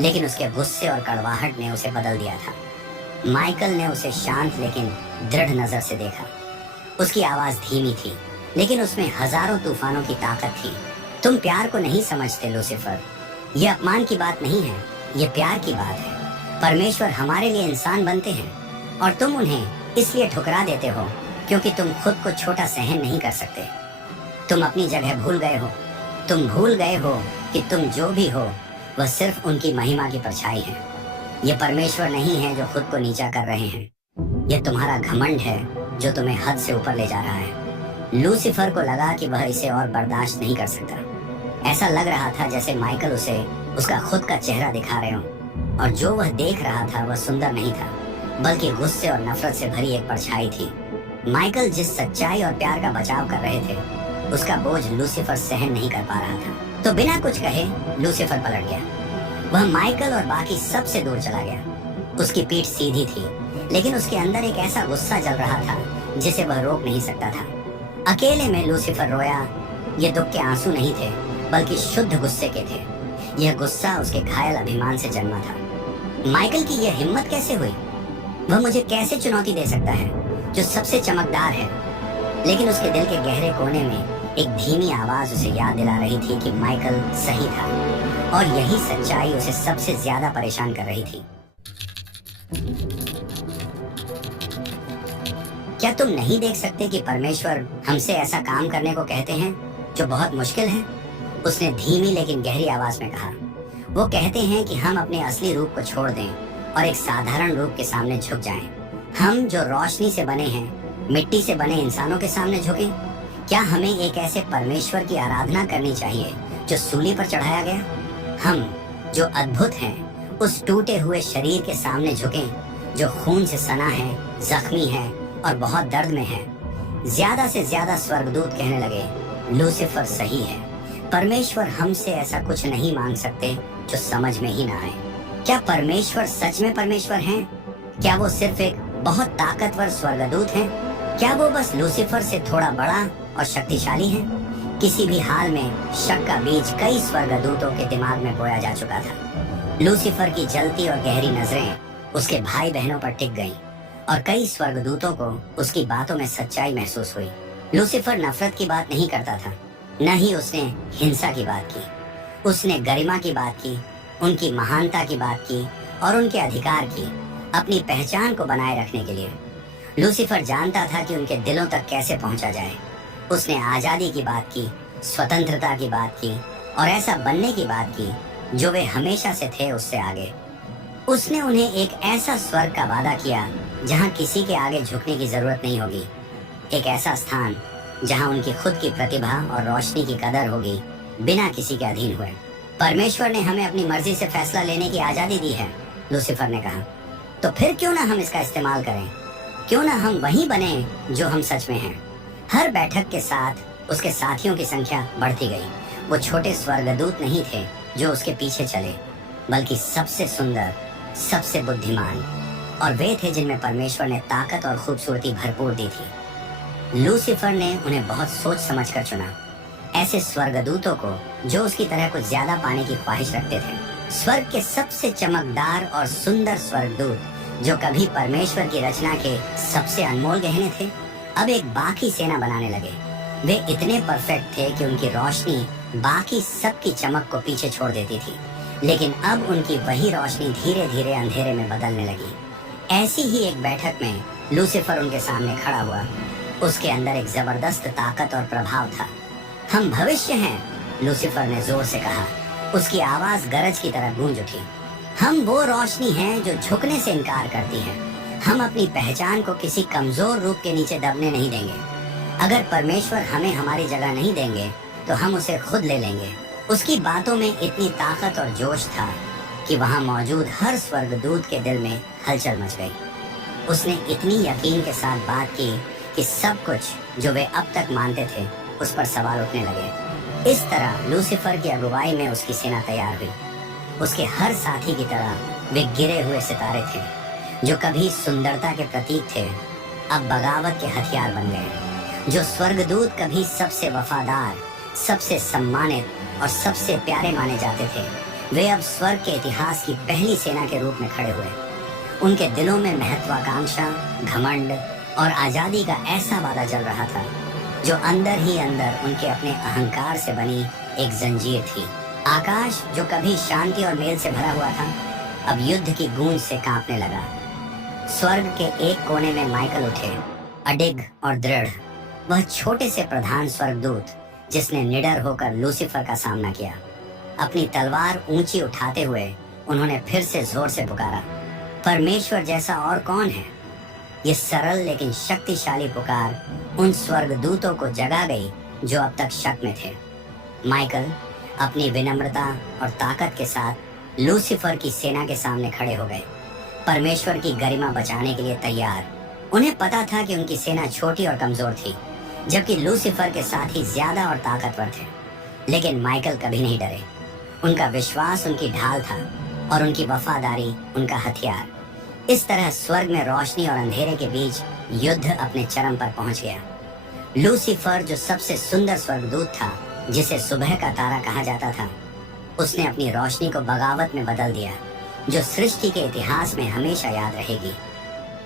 लेकिन उसके गुस्से और कड़वाहट ने उसे बदल दिया था। माइकल ने उसे शांत लेकिन दृढ़ नजर से देखा। उसकी आवाज धीमी थी, लेकिन उसमें हजारों तूफानों की ताकत थी। तुम प्यार को नहीं समझते लूसीफर। यह अपमान की बात नहीं है, यह प्यार की बात है। परमेश्वर हमारे लिए इंसान बनते हैं और तुम उन्हें इसलिए ठुकरा देते हो क्योंकि तुम खुद को छोटा सहन नहीं कर सकते। तुम अपनी जगह भूल गए हो। तुम भूल गए हो कि तुम जो भी हो वह सिर्फ उनकी महिमा की परछाई है। ये परमेश्वर नहीं है जो खुद को नीचा कर रहे हैं। यह तुम्हारा घमंड है जो तुम्हें हद से ऊपर ले जा रहा है। लूसीफर को लगा कि वह इसे और बर्दाश्त नहीं कर सकता। ऐसा लग रहा था जैसे माइकल उसे उसका खुद का चेहरा दिखा रहे हो, और जो वह देख रहा था वह सुंदर नहीं था, बल्कि गुस्से और नफरत से भरी एक परछाई थी। माइकल जिस सच्चाई और प्यार का बचाव कर रहे थे, उसका बोझ लूसीफर सहन नहीं कर पा रहा था। तो बिना कुछ कहे लूसीफर पलट गया। वह माइकल और बाकी सबसे दूर चला गया। उसकी पीठ सीधी थी, लेकिन उसके अंदर एक ऐसा गुस्सा जल रहा था जिसे वह रोक नहीं सकता था। अकेले में लूसीफर रोया। ये दुख के आंसू नहीं थे, बल्कि शुद्ध गुस्से के थे। यह गुस्सा उसके घायल अभिमान से जन्मा था। माइकल की यह हिम्मत कैसे हुई? वह मुझे कैसे चुनौती दे सकता है जो सबसे चमकदार है? लेकिन उसके दिल के गहरे कोने में एक धीमी आवाज उसे याद दिला रही थी कि माइकल सही था, और यही सच्चाई उसे सबसे ज्यादा परेशान कर रही थी। क्या तुम नहीं देख सकते कि परमेश्वर हमसे ऐसा काम करने को कहते हैं जो बहुत मुश्किल है? उसने धीमी लेकिन गहरी आवाज में कहा। वो कहते हैं कि हम अपने असली रूप को छोड़ दें और एक साधारण रूप के सामने झुक जाएं। हम जो रोशनी से बने हैं, मिट्टी से बने इंसानों के सामने झुकें? क्या हमें एक ऐसे परमेश्वर की आराधना करनी चाहिए जो सूली पर चढ़ाया गया? हम जो अद्भुत हैं, उस टूटे हुए शरीर के सामने झुकें जो खून से सना है, जख्मी है और बहुत दर्द में है। ज्यादा से ज्यादा स्वर्गदूत कहने लगे, लूसीफर सही है। परमेश्वर हमसे ऐसा कुछ नहीं मांग सकते जो समझ में ही ना आए। क्या परमेश्वर सच में परमेश्वर हैं? क्या वो सिर्फ एक बहुत ताकतवर स्वर्गदूत हैं? क्या वो बस लूसीफर से थोड़ा बड़ा और शक्तिशाली हैं? किसी भी हाल में शक का बीज कई स्वर्गदूतों के दिमाग में बोया जा चुका था। लूसीफर की जलती और गहरी नजरें उसके भाई बहनों पर टिक गईं, और कई स्वर्गदूतों को उसकी बातों में सच्चाई महसूस हुई। लूसीफर नफरत की बात नहीं करता था, न ही उसने हिंसा की बात की। उसने गरिमा की बात की, उनकी महानता की बात की और उनके अधिकार की, अपनी पहचान को बनाए रखने के लिए। लूसीफर जानता था कि उनके दिलों तक कैसे पहुंचा जाए। उसने आजादी की बात की, स्वतंत्रता की बात की और ऐसा बनने की बात की जो वे हमेशा से थे उससे आगे। उसने उन्हें एक ऐसा स्वर्ग का वादा किया जहां किसी के आगे झुकने की जरूरत नहीं होगी। एक ऐसा स्थान जहां उनकी खुद की प्रतिभा और रोशनी की कदर होगी, बिना किसी के अधीन हुए। परमेश्वर ने हमें अपनी मर्जी से फैसला लेने की आजादी दी है, लूसीफर ने कहा। तो फिर क्यों ना हम इसका इस्तेमाल करें? क्यों ना हम वही बने जो हम सच में हैं? हर बैठक के साथ उसके साथियों की संख्या बढ़ती गई। वो छोटे स्वर्गदूत नहीं थे जो उसके पीछे चले, बल्कि सबसे सुंदर, सबसे बुद्धिमान, और वे थे जिनमें परमेश्वर ने ताकत और खूबसूरती भरपूर दी थी। लूसीफर ने उन्हें बहुत सोच समझकर चुना, ऐसे स्वर्गदूतों को जो उसकी तरह कुछ ज्यादा पाने की ख्वाहिश रखते थे। स्वर्ग के सबसे चमकदार और सुंदर स्वर्गदूत जो कभी परमेश्वर की रचना के सबसे अनमोल गहने थे, अब एक बाकी सेना बनाने लगे। वे इतने परफेक्ट थे कि उनकी रोशनी बाकी सबकी चमक को पीछे छोड़ देती थी, लेकिन अब उनकी वही रोशनी धीरे धीरे अंधेरे में बदलने लगी। ऐसी ही एक बैठक में लूसीफर उनके सामने खड़ा हुआ। उसके अंदर एक जबरदस्त ताकत और प्रभाव था। हम भविष्य हैं, लूसीफर ने जोर से कहा। उसकी आवाज गरज की तरह गूंज उठी। हम वो रोशनी हैं जो झुकने से इनकार करती है। हम अपनी पहचान को किसी कमजोर रूप के नीचे दबने नहीं देंगे। अगर परमेश्वर हमें हमारी जगह नहीं देंगे तो हम उसे खुद ले लेंगे। उसकी बातों में इतनी ताकत और जोश था कि वहां मौजूद हर स्वर्गदूत के दिल में हलचल मच गई। उसने इतनी यकीन के साथ बात की कि सब कुछ जो वे अब तक मानते थे उस पर सवाल उठने लगे। इस तरह लूसीफर की अगुवाई में उसकी सेना तैयार हुई। उसके हर साथी की तरह वे गिरे हुए सितारे थे, जो कभी सुंदरता के प्रतीक थे, अब बगावत के हथियार बन गए। जो स्वर्गदूत कभी सबसे वफादार, सबसे सम्मानित और सबसे प्यारे माने जाते थे, वे अब स्वर्ग के इतिहास की पहली सेना के रूप में खड़े हुए। उनके दिलों में महत्वाकांक्षा, घमंड और आजादी का ऐसा वादा जल रहा था, जो अंदर ही अंदर उनके अपने अहंकार से बनी एक जंजीर थी। आकाश जो कभी शांति और मेल से भरा हुआ था, अब युद्ध की गूंज से कांपने लगा। स्वर्ग के एक कोने में माइकल उठे, अडिग और दृढ़, वह छोटे से प्रधान स्वर्गदूत जिसने निडर होकर लूसीफर का सामना किया। अपनी तलवार ऊंची उठाते हुए उन्होंने फिर से जोर से पुकारा, परमेश्वर जैसा और कौन है। ये सरल लेकिन शक्तिशाली पुकार उन स्वर्गदूतों को जगा गई जो अब तक शक में थे। माइकल अपनी विनम्रता और ताकत के साथ लूसीफर की सेना के सामने खड़े हो गए, परमेश्वर की गरिमा बचाने के लिए तैयार। उन्हें पता था कि उनकी सेना छोटी और कमजोर थी, जबकि लूसीफर के साथी ज्यादा और ताकतवर थे। लेकिन माइकल कभी नहीं डरे। उनका विश्वास उनकी ढाल था और उनकी वफादारी उनका हथियार। इस तरह स्वर्ग में रोशनी और अंधेरे के बीच युद्ध अपने चरम पर पहुंच गया। लूसीफर जो सबसे सुंदर स्वर्गदूत था, जिसे सुबह का तारा कहा जाता था, उसने अपनी रोशनी को बगावत में बदल दिया, जो सृष्टि के इतिहास में हमेशा याद रहेगी।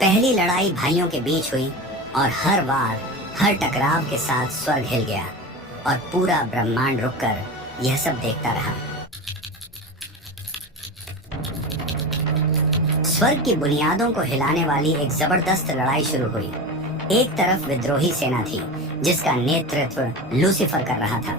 पहली लड़ाई भाइयों के बीच हुई और हर बार हर टकराव के साथ स्वर्ग हिल गया और पूरा ब्रह्मांड रुककर यह सब देखता रहा। स्वर्ग की बुनियादों को हिलाने वाली एक जबरदस्त लड़ाई शुरू हुई। एक तरफ विद्रोही सेना थी जिसका नेतृत्व लूसीफर कर रहा था,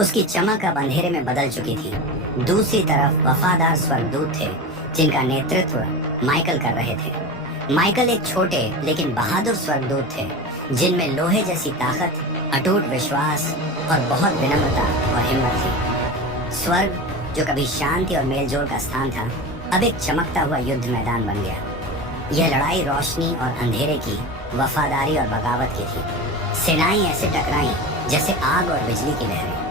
उसकी चमक अब अंधेरे में बदल चुकी थी। दूसरी तरफ वफादार स्वर्गदूत थे जिनका नेतृत्व माइकल कर रहे थे। माइकल एक छोटे लेकिन बहादुर स्वर्गदूत थे, जिनमें लोहे जैसी ताकत, अटूट विश्वास और बहुत विनम्रता और हिम्मत थी। स्वर्ग जो कभी शांति और मेलजोल का स्थान था, अब एक चमकता हुआ युद्ध मैदान बन गया। यह लड़ाई रोशनी और अंधेरे की, वफादारी और बगावत की थी। सेनाएं ऐसे टकराई जैसे आग और बिजली की लहरें।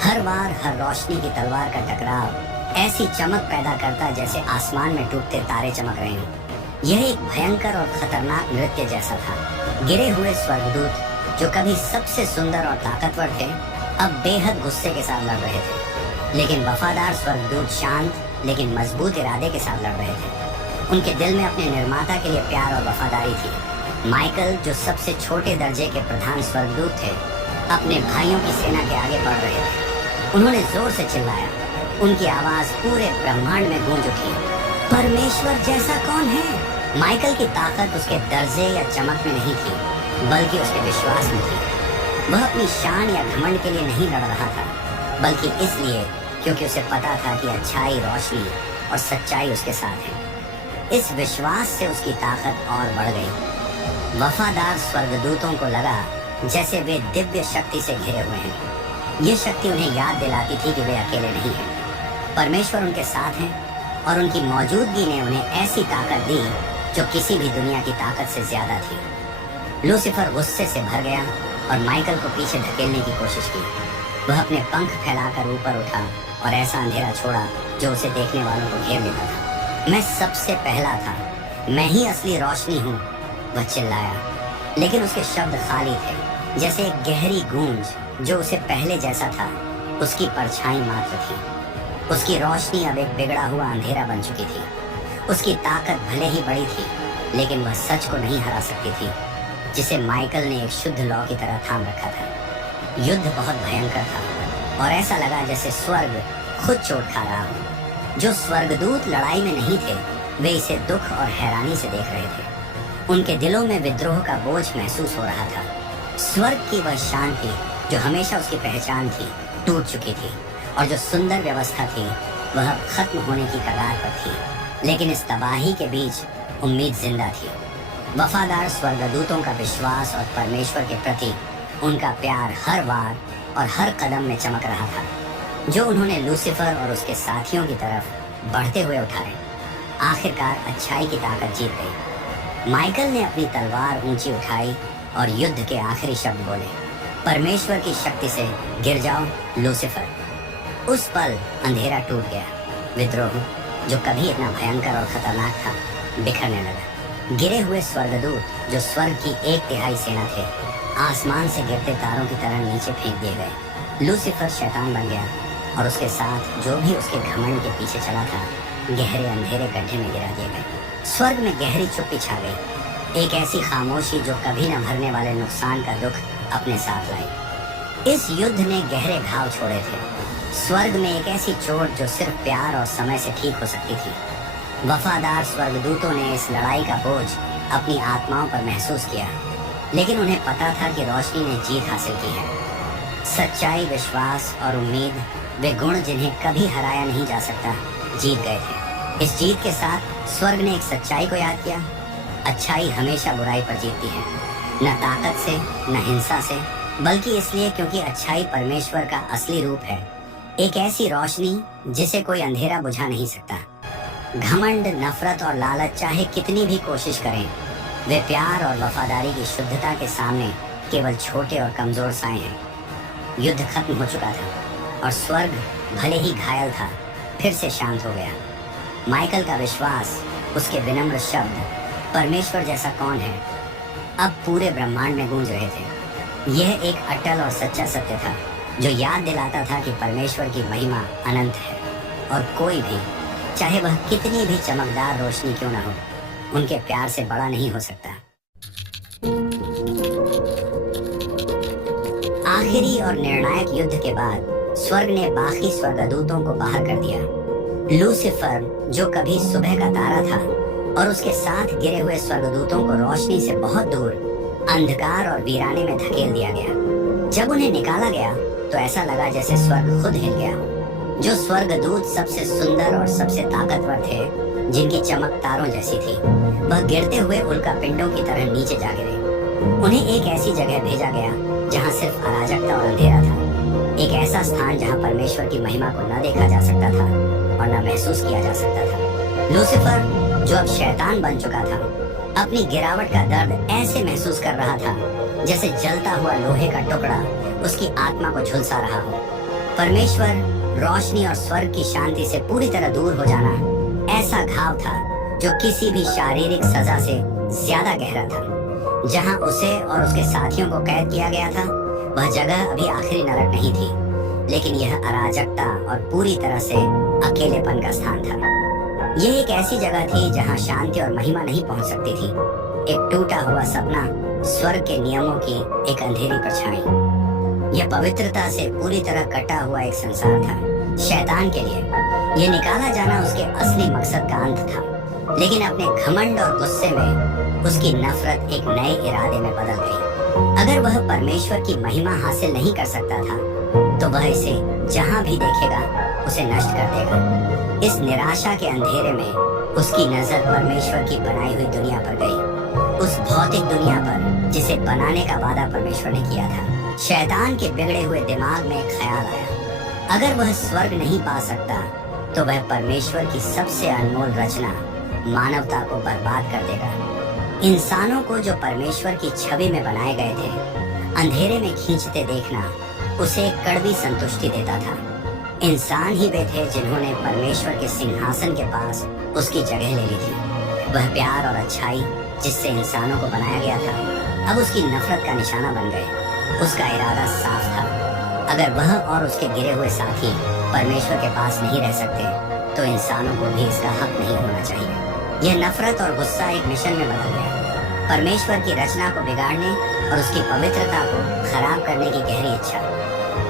हर बार हर रोशनी की तलवार का टकराव ऐसी चमक पैदा करता जैसे आसमान में टूटते तारे चमक रहे हों। यह एक भयंकर और खतरनाक नृत्य जैसा था। गिरे हुए स्वर्गदूत जो कभी सबसे सुंदर और ताकतवर थे, अब बेहद गुस्से के साथ लड़ रहे थे। लेकिन वफादार स्वर्गदूत शांत लेकिन मजबूत इरादे के साथ लड़ रहे थे। उनके दिल में अपने निर्माता के लिए प्यार और वफादारी थी। माइकल जो सबसे छोटे दर्जे के प्रधान स्वर्गदूत थे, अपने भाइयों की सेना के आगे बढ़ रहे थे। उन्होंने जोर से चिल्लाया, उनकी आवाज पूरे ब्रह्मांड में गूंज उठी, परमेश्वर जैसा कौन है। माइकल की ताकत उसके दर्जे या चमक में नहीं थी, बल्कि उसके विश्वास में थी। वह अपनी शान या घमंड के लिए नहीं लड़ रहा था, बल्कि इसलिए क्योंकि उसे पता था कि अच्छाई, रोशनी और सच्चाई उसके साथ है। इस विश्वास से उसकी ताकत और बढ़ गई। वफादार स्वर्गदूतों को लगा जैसे वे दिव्य शक्ति से घिरे हुए हैं। ये शक्ति उन्हें याद दिलाती थी कि वे अकेले नहीं हैं। परमेश्वर उनके साथ हैं और उनकी मौजूदगी ने उन्हें ऐसी ताकत दी जो किसी भी दुनिया की ताकत से ज्यादा थी। लूसीफर गुस्से से भर गया और माइकल को पीछे धकेलने की कोशिश की। वह अपने पंख फैलाकर ऊपर उठा और ऐसा अंधेरा छोड़ा जो उसे देखने वालों को घेर लेता था। मैं सबसे पहला था, मैं ही असली रोशनी हूँ, वह चिल्लाया। लेकिन उसके शब्द खाली थे, जैसे एक गहरी गूंज जो उसे पहले जैसा था, उसकी परछाई मात्र थी। उसकी रोशनी अब एक बिगड़ा हुआ अंधेरा बन चुकी थी। उसकी ताकत भले ही बड़ी थी, लेकिन वह सच को नहीं हरा सकती थी, जिसे माइकल ने एक शुद्ध लौ की तरह थाम रखा था। युद्ध बहुत भयंकर था और ऐसा लगा जैसे स्वर्ग खुद चोट खा रहा हो। जो स्वर्गदूत लड़ाई में नहीं थे, वे इसे दुख और हैरानी से देख रहे थे। उनके दिलों में विद्रोह का बोझ महसूस हो रहा था। स्वर्ग की वह शांति जो हमेशा उसकी पहचान थी, टूट चुकी थी, और जो सुंदर व्यवस्था थी वह अब खत्म होने की कगार पर थी। लेकिन इस तबाही के बीच उम्मीद जिंदा थी। वफादार स्वर्गदूतों का विश्वास और परमेश्वर के प्रति उनका प्यार हर बार और हर कदम में चमक रहा था, जो उन्होंने लूसीफर और उसके साथियों की तरफ बढ़ते हुए उठाए। आखिरकार अच्छाई की ताकत जीत गई। माइकल ने अपनी तलवार ऊंची उठाई और युद्ध के आखिरी शब्द बोले, परमेश्वर की शक्ति से गिर जाओ लूसीफर। उस पल अंधेरा टूट गया। विद्रोह जो कभी इतना भयंकर और खतरनाक था बिखरने लगा। गिरे हुए स्वर्गदूत जो स्वर्ग की 1/3 सेना थे आसमान से गिरते तारों की तरह नीचे फेंक दिए गए। लूसीफर शैतान बन गया और उसके साथ जो भी उसके घमंड के पीछे चला था गहरे अंधेरे गड्ढे में गिरा दिए गए। स्वर्ग में गहरी चुप्पी छा गई, एक ऐसी खामोशी जो कभी न भरने वाले नुकसान का दुख अपने साथ लाई। इस युद्ध ने गहरे घाव छोड़े थे। स्वर्ग में एक ऐसी चोट जो सिर्फ प्यार और समय से ठीक हो सकती थी। वफादार स्वर्गदूतों ने इस लड़ाई का बोझ अपनी आत्माओं पर महसूस किया, लेकिन उन्हें पता था कि रोशनी ने जीत हासिल की है। सच्चाई, विश्वास और उम्मीद, वे गुण जिन्हें कभी हराया नहीं जा सकता, जीत गए थे। इस जीत के साथ स्वर्ग ने एक सच्चाई को याद किया, अच्छाई हमेशा बुराई पर जीतती है, न ताकत से न हिंसा से, बल्कि इसलिए क्योंकि अच्छाई परमेश्वर का असली रूप है, एक ऐसी रोशनी जिसे कोई अंधेरा बुझा नहीं सकता। घमंड, नफरत और लालच चाहे कितनी भी कोशिश करें, वे प्यार और वफादारी की शुद्धता के सामने केवल छोटे और कमजोर साए हैं। युद्ध खत्म हो चुका था और स्वर्ग भले ही घायल था फिर से शांत हो गया। माइकल का विश्वास, उसके विनम्र शब्द, परमेश्वर जैसा कौन है, अब पूरे ब्रह्मांड में गूंज रहे थे। यह एक अटल और सच्चा सत्य था जो याद दिलाता था कि परमेश्वर की महिमा अनंत है और कोई भी, चाहे वह कितनी भी चमकदार रोशनी क्यों न हो, उनके प्यार से बड़ा नहीं हो सकता। आखिरी और निर्णायक युद्ध के बाद स्वर्ग ने बाकी स्वर्गदूतों को बाहर कर दिया। लूसीफर जो कभी सुबह का तारा था और उसके साथ गिरे हुए स्वर्गदूतों को रोशनी से बहुत दूर अंधकार और वीराने में धकेल दिया गया। जब उन्हें निकाला गया तो ऐसा लगा जैसे स्वर्ग खुद हिल गया हो। जो स्वर्गदूत सबसे सुंदर और सबसे ताकतवर थे, जिनकी चमक तारों जैसी थी, वह गिरते हुए उल्कापिंडों की तरह नीचे जा गिरे। उन्हें एक ऐसी जगह भेजा गया जहां सिर्फ अराजकता और अंधेरा था, एक ऐसा स्थान जहां परमेश्वर की महिमा को न देखा जा सकता था और न महसूस किया जा सकता था। लूसीफर जो अब शैतान बन चुका था, अपनी गिरावट का दर्द ऐसे महसूस कर रहा था जैसे जलता हुआ लोहे का टुकड़ा उसकी आत्मा को झुलसा रहा हो। परमेश्वर, रोशनी और स्वर्ग की शांति से पूरी तरह दूर हो जाना ऐसा घाव था जो किसी भी शारीरिक सजा से ज्यादा गहरा था। जहां उसे और उसके साथियों को कैद किया गया था, वह जगह अभी आखिरी नरक नहीं थी, लेकिन यह अराजकता और पूरी तरह से अकेलेपन का स्थान था। यह एक ऐसी जगह थी जहां शांति और महिमा नहीं पहुंच सकती थी। एक टूटा हुआ सपना, स्वर्ग के नियमों की एक अंधेरी परछाई। यह पवित्रता से पूरी तरह कटा हुआ एक संसार था। शैतान के लिए यह निकाला जाना उसके असली मकसद का अंत था, लेकिन अपने घमंड और गुस्से में उसकी नफरत एक नए इरादे में बदल गई। अगर वह परमेश्वर की महिमा हासिल नहीं कर सकता था, तो वह इसे जहां भी देखेगा उसे नष्ट कर देगा। इस निराशा के अंधेरे में उसकी नजर परमेश्वर की बनाई हुई दुनिया पर गई, उस भौतिक दुनिया पर जिसे बनाने का वादा परमेश्वर ने किया था। शैतान के बिगड़े हुए दिमाग में एक ख्याल आया, अगर वह स्वर्ग नहीं पा सकता तो वह परमेश्वर की सबसे अनमोल रचना मानवता को बर्बाद कर देगा। इंसानों को जो परमेश्वर की छवि में बनाए गए थे, अंधेरे में खींचते देखना उसे एक कड़वी संतुष्टि देता था। इंसान ही वे थे जिन्होंने परमेश्वर के सिंहासन के पास उसकी जगह ले ली थी। वह प्यार और अच्छाई जिससे इंसानों को बनाया गया था, अब उसकी नफरत का निशाना बन गए। उसका इरादा साफ था, अगर वह और उसके गिरे हुए साथी परमेश्वर के पास नहीं रह सकते, तो इंसानों को भी इसका हक नहीं होना चाहिए। यह नफरत और गुस्सा एक मिशन में बदल गया, परमेश्वर की रचना को बिगाड़ने और उसकी पवित्रता को खराब करने की गहरी इच्छा।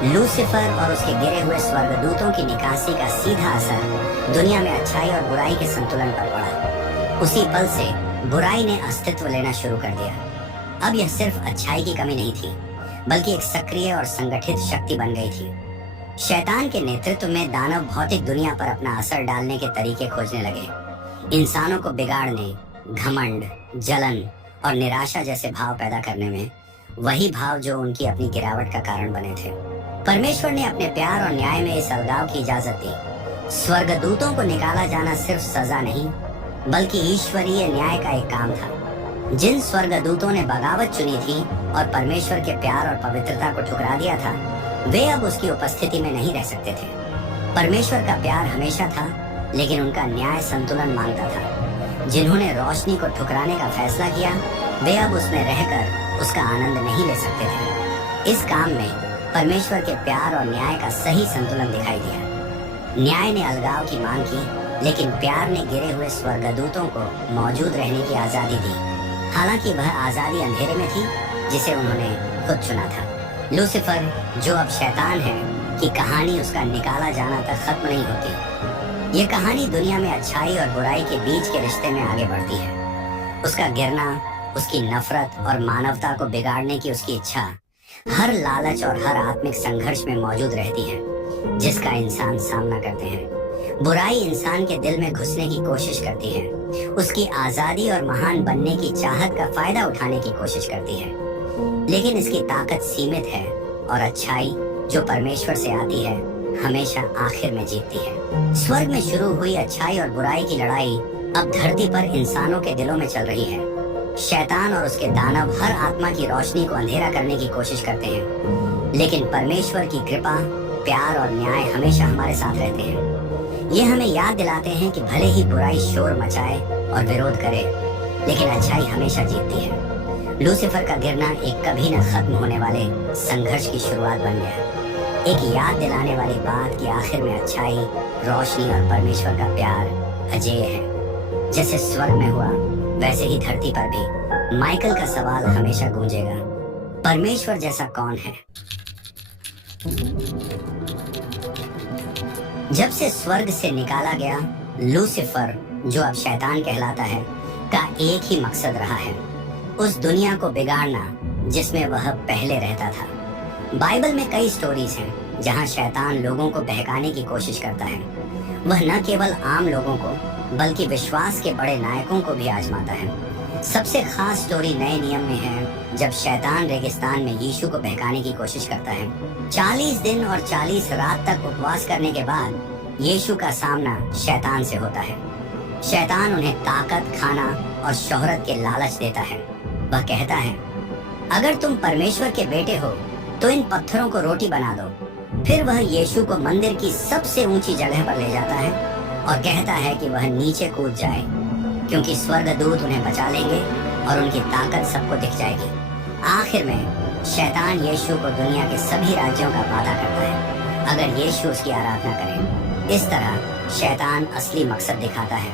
लूसीफर और उसके गिरे हुए स्वर्गदूतों की निकासी का सीधा असर दुनिया में अच्छाई और बुराई के संतुलन पर पड़ा। उसी पल से बुराई ने अस्तित्व लेना शुरू कर दिया। अब यह सिर्फ अच्छाई की कमी नहीं थी, बल्कि एक सक्रिय और संगठित शक्ति बन गई थी। शैतान के नेतृत्व में दानव भौतिक दुनिया पर अपना असर डालने के तरीके खोजने लगे। इंसानों को बिगाड़ने, घमंड, जलन और निराशा जैसे भाव पैदा करने में, वही भाव जो उनकी अपनी गिरावट का कारण बने थे। परमेश्वर ने अपने प्यार और न्याय में इस अलगाव की इजाजत दी। स्वर्गदूतों को निकाला जाना सिर्फ सजा नहीं, बल्कि ईश्वरीय न्याय का एक काम था। जिन स्वर्गदूतों ने बगावत चुनी थी और परमेश्वर के प्यार और पवित्रता को ठुकरा दिया था, वे अब उसकी उपस्थिति में नहीं रह सकते थे। परमेश्वर का प्यार हमेशा था, लेकिन उनका न्याय संतुलन मांगता था। जिन्होंने रोशनी को ठुकराने का फैसला किया, वे अब उसमें रहकर उसका आनंद नहीं ले सकते थे। इस काम में परमेश्वर के प्यार और न्याय का सही संतुलन दिखाई दिया। न्याय ने अलगाव की मांग की, लेकिन प्यार ने गिरे हुए स्वर्गदूतों को मौजूद रहने की आजादी दी। हालांकि वह आजादी अंधेरे में थी जिसे उन्होंने खुद चुना था। लूसीफर, जो अब शैतान है, की कहानी उसका निकाला जाना तक खत्म नहीं होती। ये कहानी दुनिया में अच्छाई और बुराई के बीच के रिश्ते में आगे बढ़ती है। उसका गिरना, उसकी नफरत और मानवता को बिगाड़ने की उसकी इच्छा हर लालच और हर आत्मिक संघर्ष में मौजूद रहती है जिसका इंसान सामना करते हैं। बुराई इंसान के दिल में घुसने की कोशिश करती है, उसकी आजादी और महान बनने की चाहत का फायदा उठाने की कोशिश करती है, लेकिन इसकी ताकत सीमित है और अच्छाई जो परमेश्वर से आती है हमेशा आखिर में जीतती है। स्वर्ग में शुरू हुई अच्छाई और बुराई की लड़ाई अब धरती पर इंसानों के दिलों में चल रही है। शैतान और उसके दानव हर आत्मा की रोशनी को अंधेरा करने की कोशिश करते हैं, लेकिन परमेश्वर की कृपा, प्यार और न्याय हमेशा हमारे साथ रहते हैं। ये हमें याद दिलाते हैं कि भले ही बुराई शोर मचाए और विरोध करे, लेकिन अच्छाई हमेशा जीतती है। लूसीफर का गिरना एक कभी न खत्म होने वाले संघर्ष की शुरुआत बन गया, एक याद दिलाने वाली बात कि आखिर में अच्छाई, रोशनी और परमेश्वर का प्यार अजेय है। जैसे स्वर्ग में हुआ, वैसे ही धरती पर भी माइकल का सवाल हमेशा गूंजेगा, परमेश्वर जैसा कौन है? जब से स्वर्ग से निकाला गया, लूसीफर, जो अब शैतान कहलाता है, का एक ही मकसद रहा है, उस दुनिया को बिगाड़ना जिसमें वह पहले रहता था। बाइबल में कई स्टोरीज हैं जहां शैतान लोगों को बहकाने की कोशिश करता है। वह न केवल आम लोगों को बल्कि विश्वास के बड़े नायकों को भी आजमाता है। सबसे खास स्टोरी नए नियम में है, जब शैतान रेगिस्तान में यीशु को बहकाने की कोशिश करता है। 40 दिन और 40 रात तक उपवास करने के बाद यीशु का सामना शैतान से होता है। शैतान उन्हें ताकत, खाना और शोहरत के लालच देता है। वह कहता है, अगर तुम परमेश्वर के बेटे हो तो इन पत्थरों को रोटी बना दो। फिर वह यीशु को मंदिर की सबसे ऊंची जगह पर ले जाता है और कहता है कि वह नीचे कूद जाए, क्योंकि स्वर्गदूत उन्हें बचा लेंगे और उनकी ताकत सबको दिख जाएगी। आखिर में शैतान यीशु को दुनिया के सभी राज्यों का वादा करता है अगर यीशु उसकी आराधना करें। इस तरह शैतान असली मकसद दिखाता है।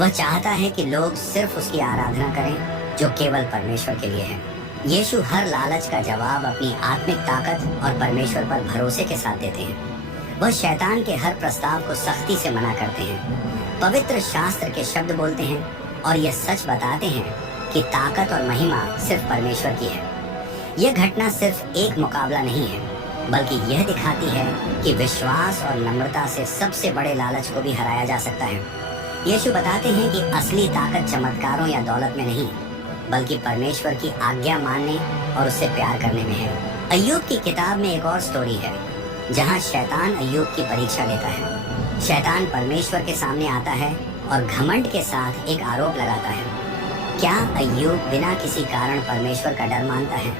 वह चाहता है कि लोग सिर्फ उसकी आराधना करें जो केवल परमेश्वर के लिए है। यीशु हर लालच का जवाब अपनी आत्मिक ताकत और परमेश्वर पर भरोसे के साथ देते हैं। वह शैतान के हर प्रस्ताव को सख्ती से मना करते हैं। पवित्र शास्त्र के शब्द बोलते हैं और यह सच बताते हैं कि ताकत और महिमा सिर्फ परमेश्वर की है। यह घटना सिर्फ एक मुकाबला नहीं है, बल्कि यह दिखाती है कि विश्वास और नम्रता से सबसे बड़े लालच को भी हराया जा सकता है। यीशु बताते हैं कि असली ताकत चमत्कारों या दौलत में नहीं, बल्कि परमेश्वर की आज्ञा मानने और उससे प्यार करने में है। अय्यूब की किताब में एक और स्टोरी है जहां शैतान अय्यूब की परीक्षा लेता है। शैतान परमेश्वर के सामने आता है और घमंड के साथ एक आरोप लगाता है। क्या अय्यूब बिना किसी कारण परमेश्वर का डर मानता है?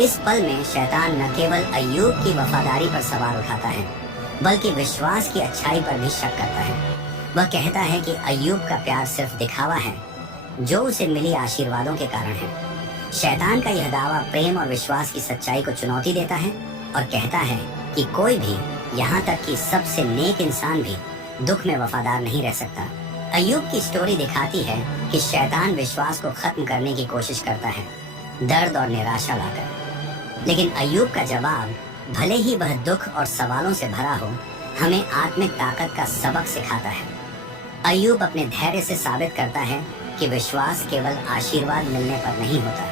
इस पल में शैतान न केवल अय्यूब की वफादारी पर सवाल उठाता है, बल्कि विश्वास की अच्छाई पर भी शक करता है। वह कहता है कि अय्यूब का प्यार सिर्फ दिखावा है जो उसे मिली आशीर्वादों के कारण है। शैतान का यह दावा प्रेम और विश्वास की सच्चाई को चुनौती देता है और कहता है कि कोई भी, यहाँ तक कि सबसे नेक इंसान भी, दुख में वफादार नहीं रह सकता। अय्यूब की स्टोरी दिखाती है कि शैतान विश्वास को खत्म करने की कोशिश करता है, दर्द और निराशा लाकर। लेकिन अय्यूब का जवाब, भले ही वह दुख और सवालों से भरा हो, हमें आत्मिक ताकत का सबक सिखाता है। अय्यूब अपने धैर्य से साबित करता है कि विश्वास केवल आशीर्वाद मिलने पर नहीं होता,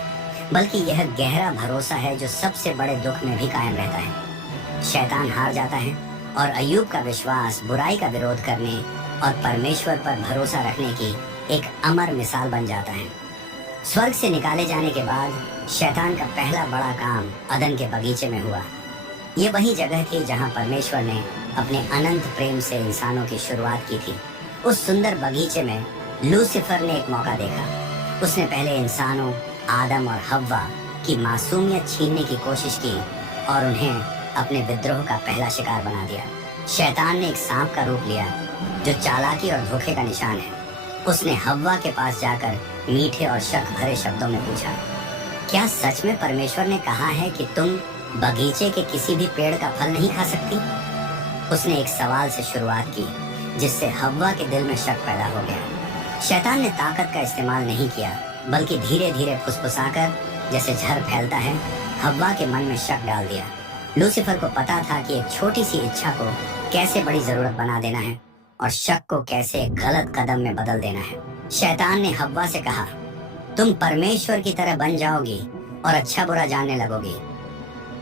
बल्कि यह गहरा भरोसा है जो सबसे बड़े दुख में भी कायम रहता है। शैतान हार जाता है और अय्यूब का विश्वास बुराई का विरोध करने और परमेश्वर पर भरोसा रखने की एक अमर मिसाल बन जाता है। स्वर्ग से निकाले जाने के बाद शैतान का पहला बड़ा काम अदन के बगीचे में हुआ। ये वही जगह थी जहां परमेश्वर ने अपने अनंत प्रेम से इंसानों की शुरुआत की थी। उस सुंदर बगीचे में लूसीफर ने एक मौका देखा। उसने पहले इंसानों आदम और हव्वा की मासूमियत छीनने की कोशिश की और उन्हें अपने विद्रोह का पहला शिकार बना दिया। शैतान ने एक सांप का रूप लिया जो चालाकी और धोखे का निशान है। उसने हव्वा के पास जाकर मीठे और शक भरे शब्दों में पूछा, क्या सच में परमेश्वर ने कहा है कि तुम बगीचे के किसी भी पेड़ का फल नहीं खा सकती? उसने एक सवाल से शुरुआत की जिससे हव्वा के दिल में शक पैदा हो गया। शैतान ने ताकत का इस्तेमाल नहीं किया बल्कि धीरे धीरे फुसफुसाकर जैसे झर फैलता है हव्वा के मन में शक डाल दिया। लूसीफर को पता था कि एक छोटी सी इच्छा को कैसे बड़ी जरूरत बना देना है और शक को कैसे एक गलत कदम में बदल देना है। शैतान ने हव्वा से कहा, तुम परमेश्वर की तरह बन जाओगी और अच्छा बुरा जानने लगोगी।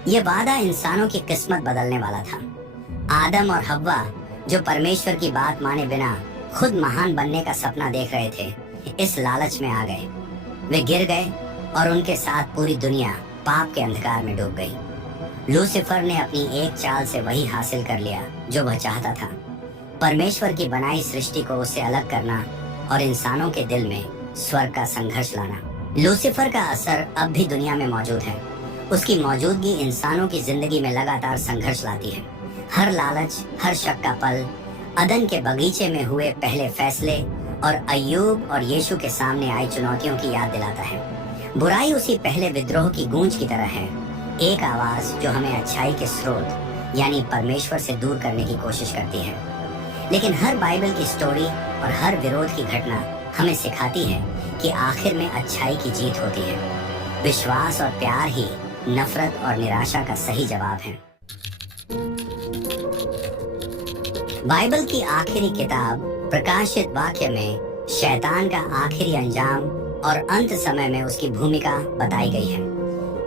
यह वादा इंसानों की किस्मत बदलने वाला था। आदम और हव्वा जो परमेश्वर की बात माने बिना खुद महान बनने का सपना देख रहे थे, इस लालच में आ गए। वे गिर गए और उनके साथ पूरी दुनिया पाप के अंधकार में डूब गई। लूसीफर ने अपनी एक चाल से वही हासिल कर लिया जो वह चाहता था, परमेश्वर की बनाई सृष्टि को उससे अलग करना और इंसानों के दिल में स्वर्ग का संघर्ष लाना। लूसीफर का असर अब भी दुनिया में मौजूद है। उसकी मौजूदगी इंसानों की जिंदगी में लगातार संघर्ष लाती है। हर लालच, हर शक का पल, अदन के बगीचे में हुए पहले फैसले और अय्यूब और यीशु के सामने आई चुनौतियों की याद दिलाता है। बुराई उसी पहले विद्रोह की गूंज की तरह है, एक आवाज जो हमें अच्छाई के स्रोत यानी परमेश्वर से दूर करने की कोशिश करती है। लेकिन हर बाइबल की स्टोरी और हर विरोध की घटना हमें सिखाती है कि आखिर में अच्छाई की जीत होती है। विश्वास और प्यार ही नफरत और निराशा का सही जवाब है। बाइबल की आखिरी किताब प्रकाशित वाक्य में शैतान का आखिरी अंजाम और अंत समय में उसकी भूमिका बताई गई है।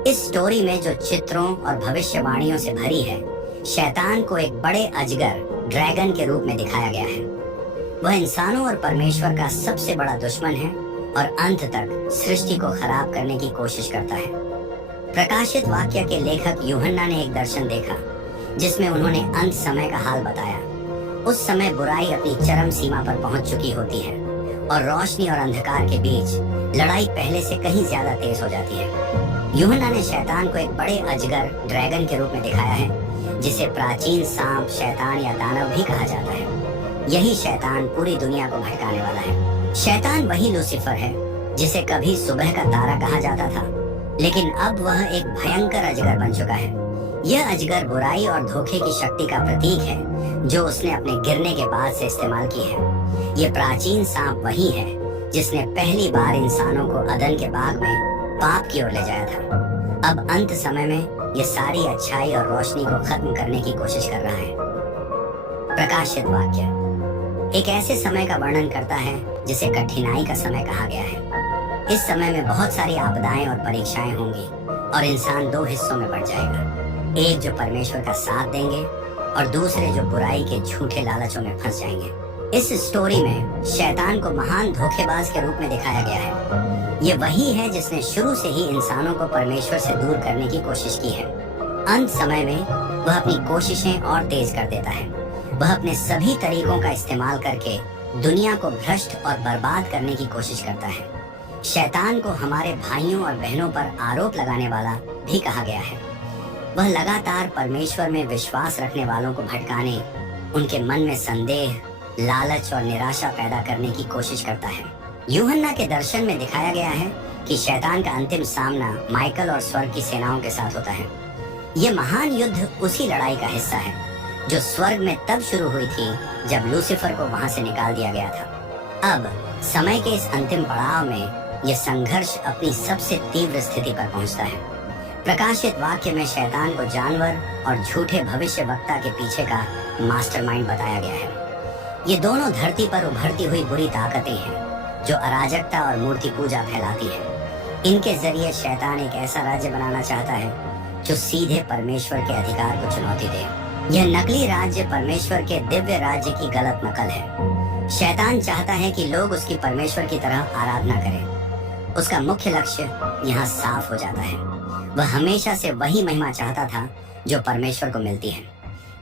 इस स्टोरी में जो चित्रों और भविष्यवाणियों से भरी है, शैतान को एक बड़े अजगर ड्रैगन के रूप में दिखाया गया है। वह इंसानों और परमेश्वर का सबसे बड़ा दुश्मन है और अंत तक सृष्टि को खराब करने की कोशिश करता है। प्रकाशित वाक्य के लेखक यूहन्ना ने एक दर्शन देखा जिसमें उन्होंने अंत समय का हाल बताया। उस समय बुराई अपनी चरम सीमा पर पहुंच चुकी होती है और रोशनी और अंधकार के बीच लड़ाई पहले से कहीं ज्यादा तेज हो जाती है। यूहन्ना ने शैतान को एक बड़े अजगर ड्रैगन के रूप में दिखाया है जिसे प्राचीन सांप, शैतान या दानव भी कहा जाता है। यही शैतान पूरी दुनिया को भटकाने वाला है। शैतान वही लूसीफर है जिसे कभी सुबह का तारा कहा जाता था, लेकिन अब वह एक भयंकर अजगर बन चुका है। यह अजगर बुराई और धोखे की शक्ति का प्रतीक है जो उसने अपने गिरने के बाद से इस्तेमाल की है। ये प्राचीन सांप वही है जिसने पहली बार इंसानों को अदन के बाग में पाप की ओर ले जाया था। अब अंत समय में ये सारी अच्छाई और रोशनी को खत्म करने की कोशिश कर रहा है। प्रकाशित वाक्य एक ऐसे समय का वर्णन करता है जिसे कठिनाई का समय कहा गया है। इस समय में बहुत सारी आपदाएं और परीक्षाएं होंगी और इंसान दो हिस्सों में बढ़ जाएगा, एक जो परमेश्वर का साथ देंगे और दूसरे जो बुराई के झूठे लालचों में फंस जाएंगे। इस स्टोरी में शैतान को महान धोखेबाज के रूप में दिखाया गया है। ये वही है जिसने शुरू से ही इंसानों को परमेश्वर से दूर करने की कोशिश की है। अंत समय में वह अपनी कोशिशें और तेज कर देता है। वह अपने सभी तरीकों का इस्तेमाल करके दुनिया को भ्रष्ट और बर्बाद करने की कोशिश करता है। शैतान को हमारे भाइयों और बहनों पर आरोप लगाने वाला भी कहा गया है। वह लगातार परमेश्वर में विश्वास रखने वालों को भटकाने, उनके मन में संदेह, लालच और निराशा पैदा करने की कोशिश करता है। यूहन्ना के दर्शन में दिखाया गया है कि शैतान का अंतिम सामना माइकल और स्वर्ग की सेनाओं के साथ होता है। यह महान युद्ध उसी लड़ाई का हिस्सा है जो स्वर्ग में तब शुरू हुई थी जब लूसीफर को वहां से निकाल दिया गया था। अब समय के इस अंतिम पड़ाव में यह संघर्ष अपनी सबसे तीव्र स्थिति पर पहुंचता है। प्रकाशित वाक्य में शैतान को जानवर और झूठे भविष्यवक्ता के पीछे का मास्टरमाइंड बताया गया है। ये दोनों धरती पर उभरती हुई बुरी ताकतें हैं जो अराजकता और मूर्ति पूजा फैलाती है। इनके जरिए शैतान एक ऐसा राज्य बनाना चाहता है जो सीधे परमेश्वर के अधिकार को चुनौती दे। यह नकली राज्य परमेश्वर के दिव्य राज्य की गलत नकल है। शैतान चाहता है कि लोग उसकी परमेश्वर की तरह आराधना करें। उसका मुख्य लक्ष्य यहाँ साफ हो जाता है। वह हमेशा से वही महिमा चाहता था जो परमेश्वर को मिलती है।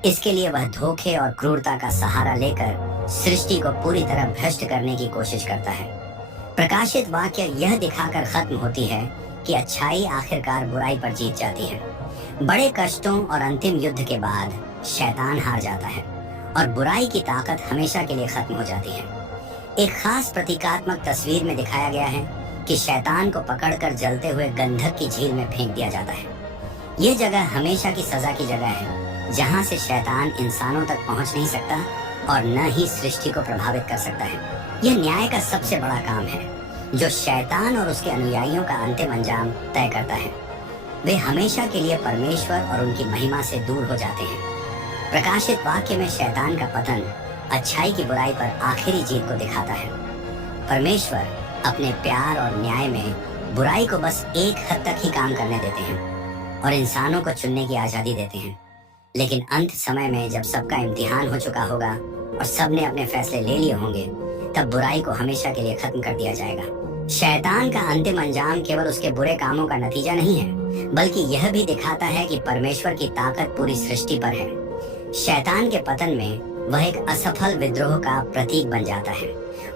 इसके लिए वह धोखे और क्रूरता का सहारा लेकर सृष्टि को पूरी तरह भ्रष्ट करने की कोशिश करता है। प्रकाशित वाक्य यह दिखाकर खत्म होती है कि अच्छाई आखिरकार बुराई पर जीत जाती है। बड़े कष्टों और अंतिम युद्ध के बाद शैतान हार जाता है और बुराई की ताकत हमेशा के लिए खत्म हो जाती है। एक खास प्रतीकात्मक तस्वीर में दिखाया गया है कि शैतान को पकड़कर जलते हुए गंधक की झील में फेंक दिया जाता है। यह जगह हमेशा की सजा की जगह है, जहां से शैतान इंसानों तक पहुंच नहीं सकता और न ही सृष्टि को प्रभावित कर सकता है। यह न्याय का सबसे बड़ा काम है, जो शैतान और उसके अनुयायियों का अंतिम अंजाम तय करता है। वे हमेशा के लिए परमेश्वर और उनकी महिमा से दूर हो जाते हैं। प्रकाशित वाक्य में शैतान का पतन अच्छाई की बुराई पर आखिरी जीत को दिखाता है। परमेश्वर अपने प्यार और न्याय में बुराई को बस एक हद तक ही काम करने देते हैं और इंसानों को चुनने की आजादी देते हैं। लेकिन अंत समय में जब सबका इम्तिहान हो चुका होगा और सबने अपने फैसले ले लिए होंगे, तब बुराई को हमेशा के लिए खत्म कर दिया जाएगा। शैतान का अंतिम अंजाम केवल उसके बुरे कामों का नतीजा नहीं है, बल्कि यह भी दिखाता है कि परमेश्वर की ताकत पूरी सृष्टि पर है। शैतान के पतन में वह एक असफल विद्रोह का प्रतीक बन जाता है।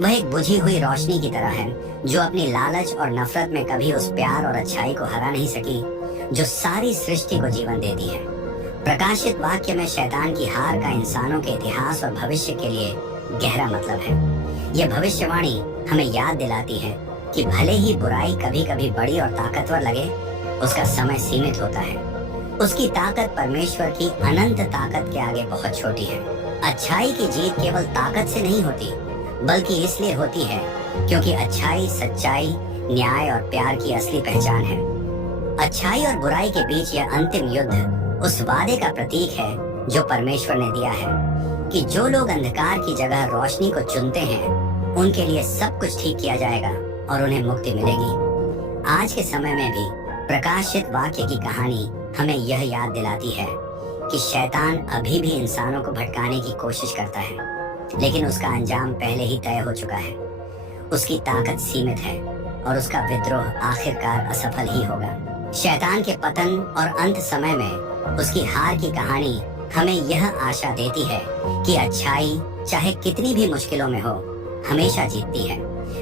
वह एक बुझी हुई रोशनी की तरह है, जो अपनी लालच और नफरत में कभी उस प्यार और अच्छाई को हरा नहीं सकी जो सारी सृष्टि को जीवन देती है। प्रकाशित वाक्य में शैतान की हार का इंसानों के इतिहास और भविष्य के लिए गहरा मतलब है। यह भविष्यवाणी हमें याद दिलाती है कि भले ही बुराई कभी कभी बड़ी और ताकतवर लगे, उसका समय सीमित होता है। उसकी ताकत परमेश्वर की अनंत ताकत के आगे बहुत छोटी है। अच्छाई की जीत केवल ताकत से नहीं होती, बल्कि इसलिए होती है क्योंकि अच्छाई, सच्चाई, न्याय और प्यार की असली पहचान है। अच्छाई और बुराई के बीच यह अंतिम युद्ध उस वादे का प्रतीक है जो परमेश्वर ने दिया है कि जो लोग अंधकार की जगह रोशनी को चुनते हैं, उनके लिए सब कुछ ठीक किया जाएगा और उन्हें मुक्ति मिलेगी। आज के समय में भी प्रकाशित वाक्य की कहानी हमें यह याद दिलाती है कि शैतान अभी भी इंसानों को भटकाने की कोशिश करता है, लेकिन उसका अंजाम पहले ही तय हो चुका है। उसकी ताकत सीमित है और उसका विद्रोह आखिरकार असफल ही होगा। शैतान के पतन और अंत समय में उसकी हार की कहानी हमें यह आशा देती है कि अच्छाई चाहे कितनी भी मुश्किलों में हो, हमेशा जीतती है।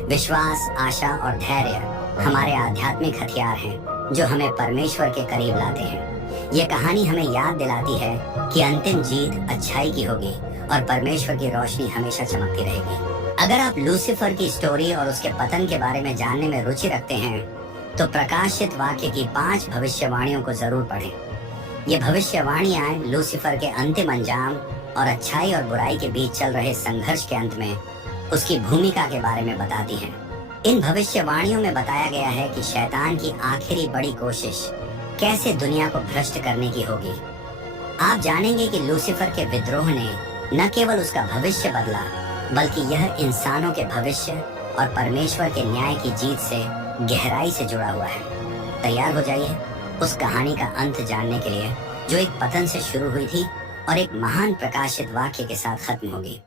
विश्वास, आशा और धैर्य हमारे आध्यात्मिक हथियार हैं जो हमें परमेश्वर के करीब लाते हैं। ये कहानी हमें याद दिलाती है कि अंतिम जीत अच्छाई की होगी और परमेश्वर की रोशनी हमेशा चमकती रहेगी। अगर आप लूसीफर की स्टोरी और उसके पतन के बारे में जानने में रुचि रखते हैं, तो प्रकाशित वाक्य की 5 भविष्यवाणियों को जरूर पढ़ें। ये भविष्यवाणियां लूसीफर के अंतिम अंजाम और अच्छाई और बुराई के बीच चल रहे संघर्ष के अंत में उसकी भूमिका के बारे में बताती हैं। इन भविष्यवाणियों में बताया गया है कि शैतान की आखिरी बड़ी कोशिश कैसे दुनिया को भ्रष्ट करने की होगी। आप जानेंगे कि लूसीफर के विद्रोह ने न केवल उसका भविष्य बदला, बल्कि यह इंसानों के भविष्य और परमेश्वर के न्याय की जीत से गहराई से जुड़ा हुआ है। तैयार हो जाइए उस कहानी का अंत जानने के लिए, जो एक पतन से शुरू हुई थी और एक महान प्रकाशित वाक्य के साथ खत्म होगी।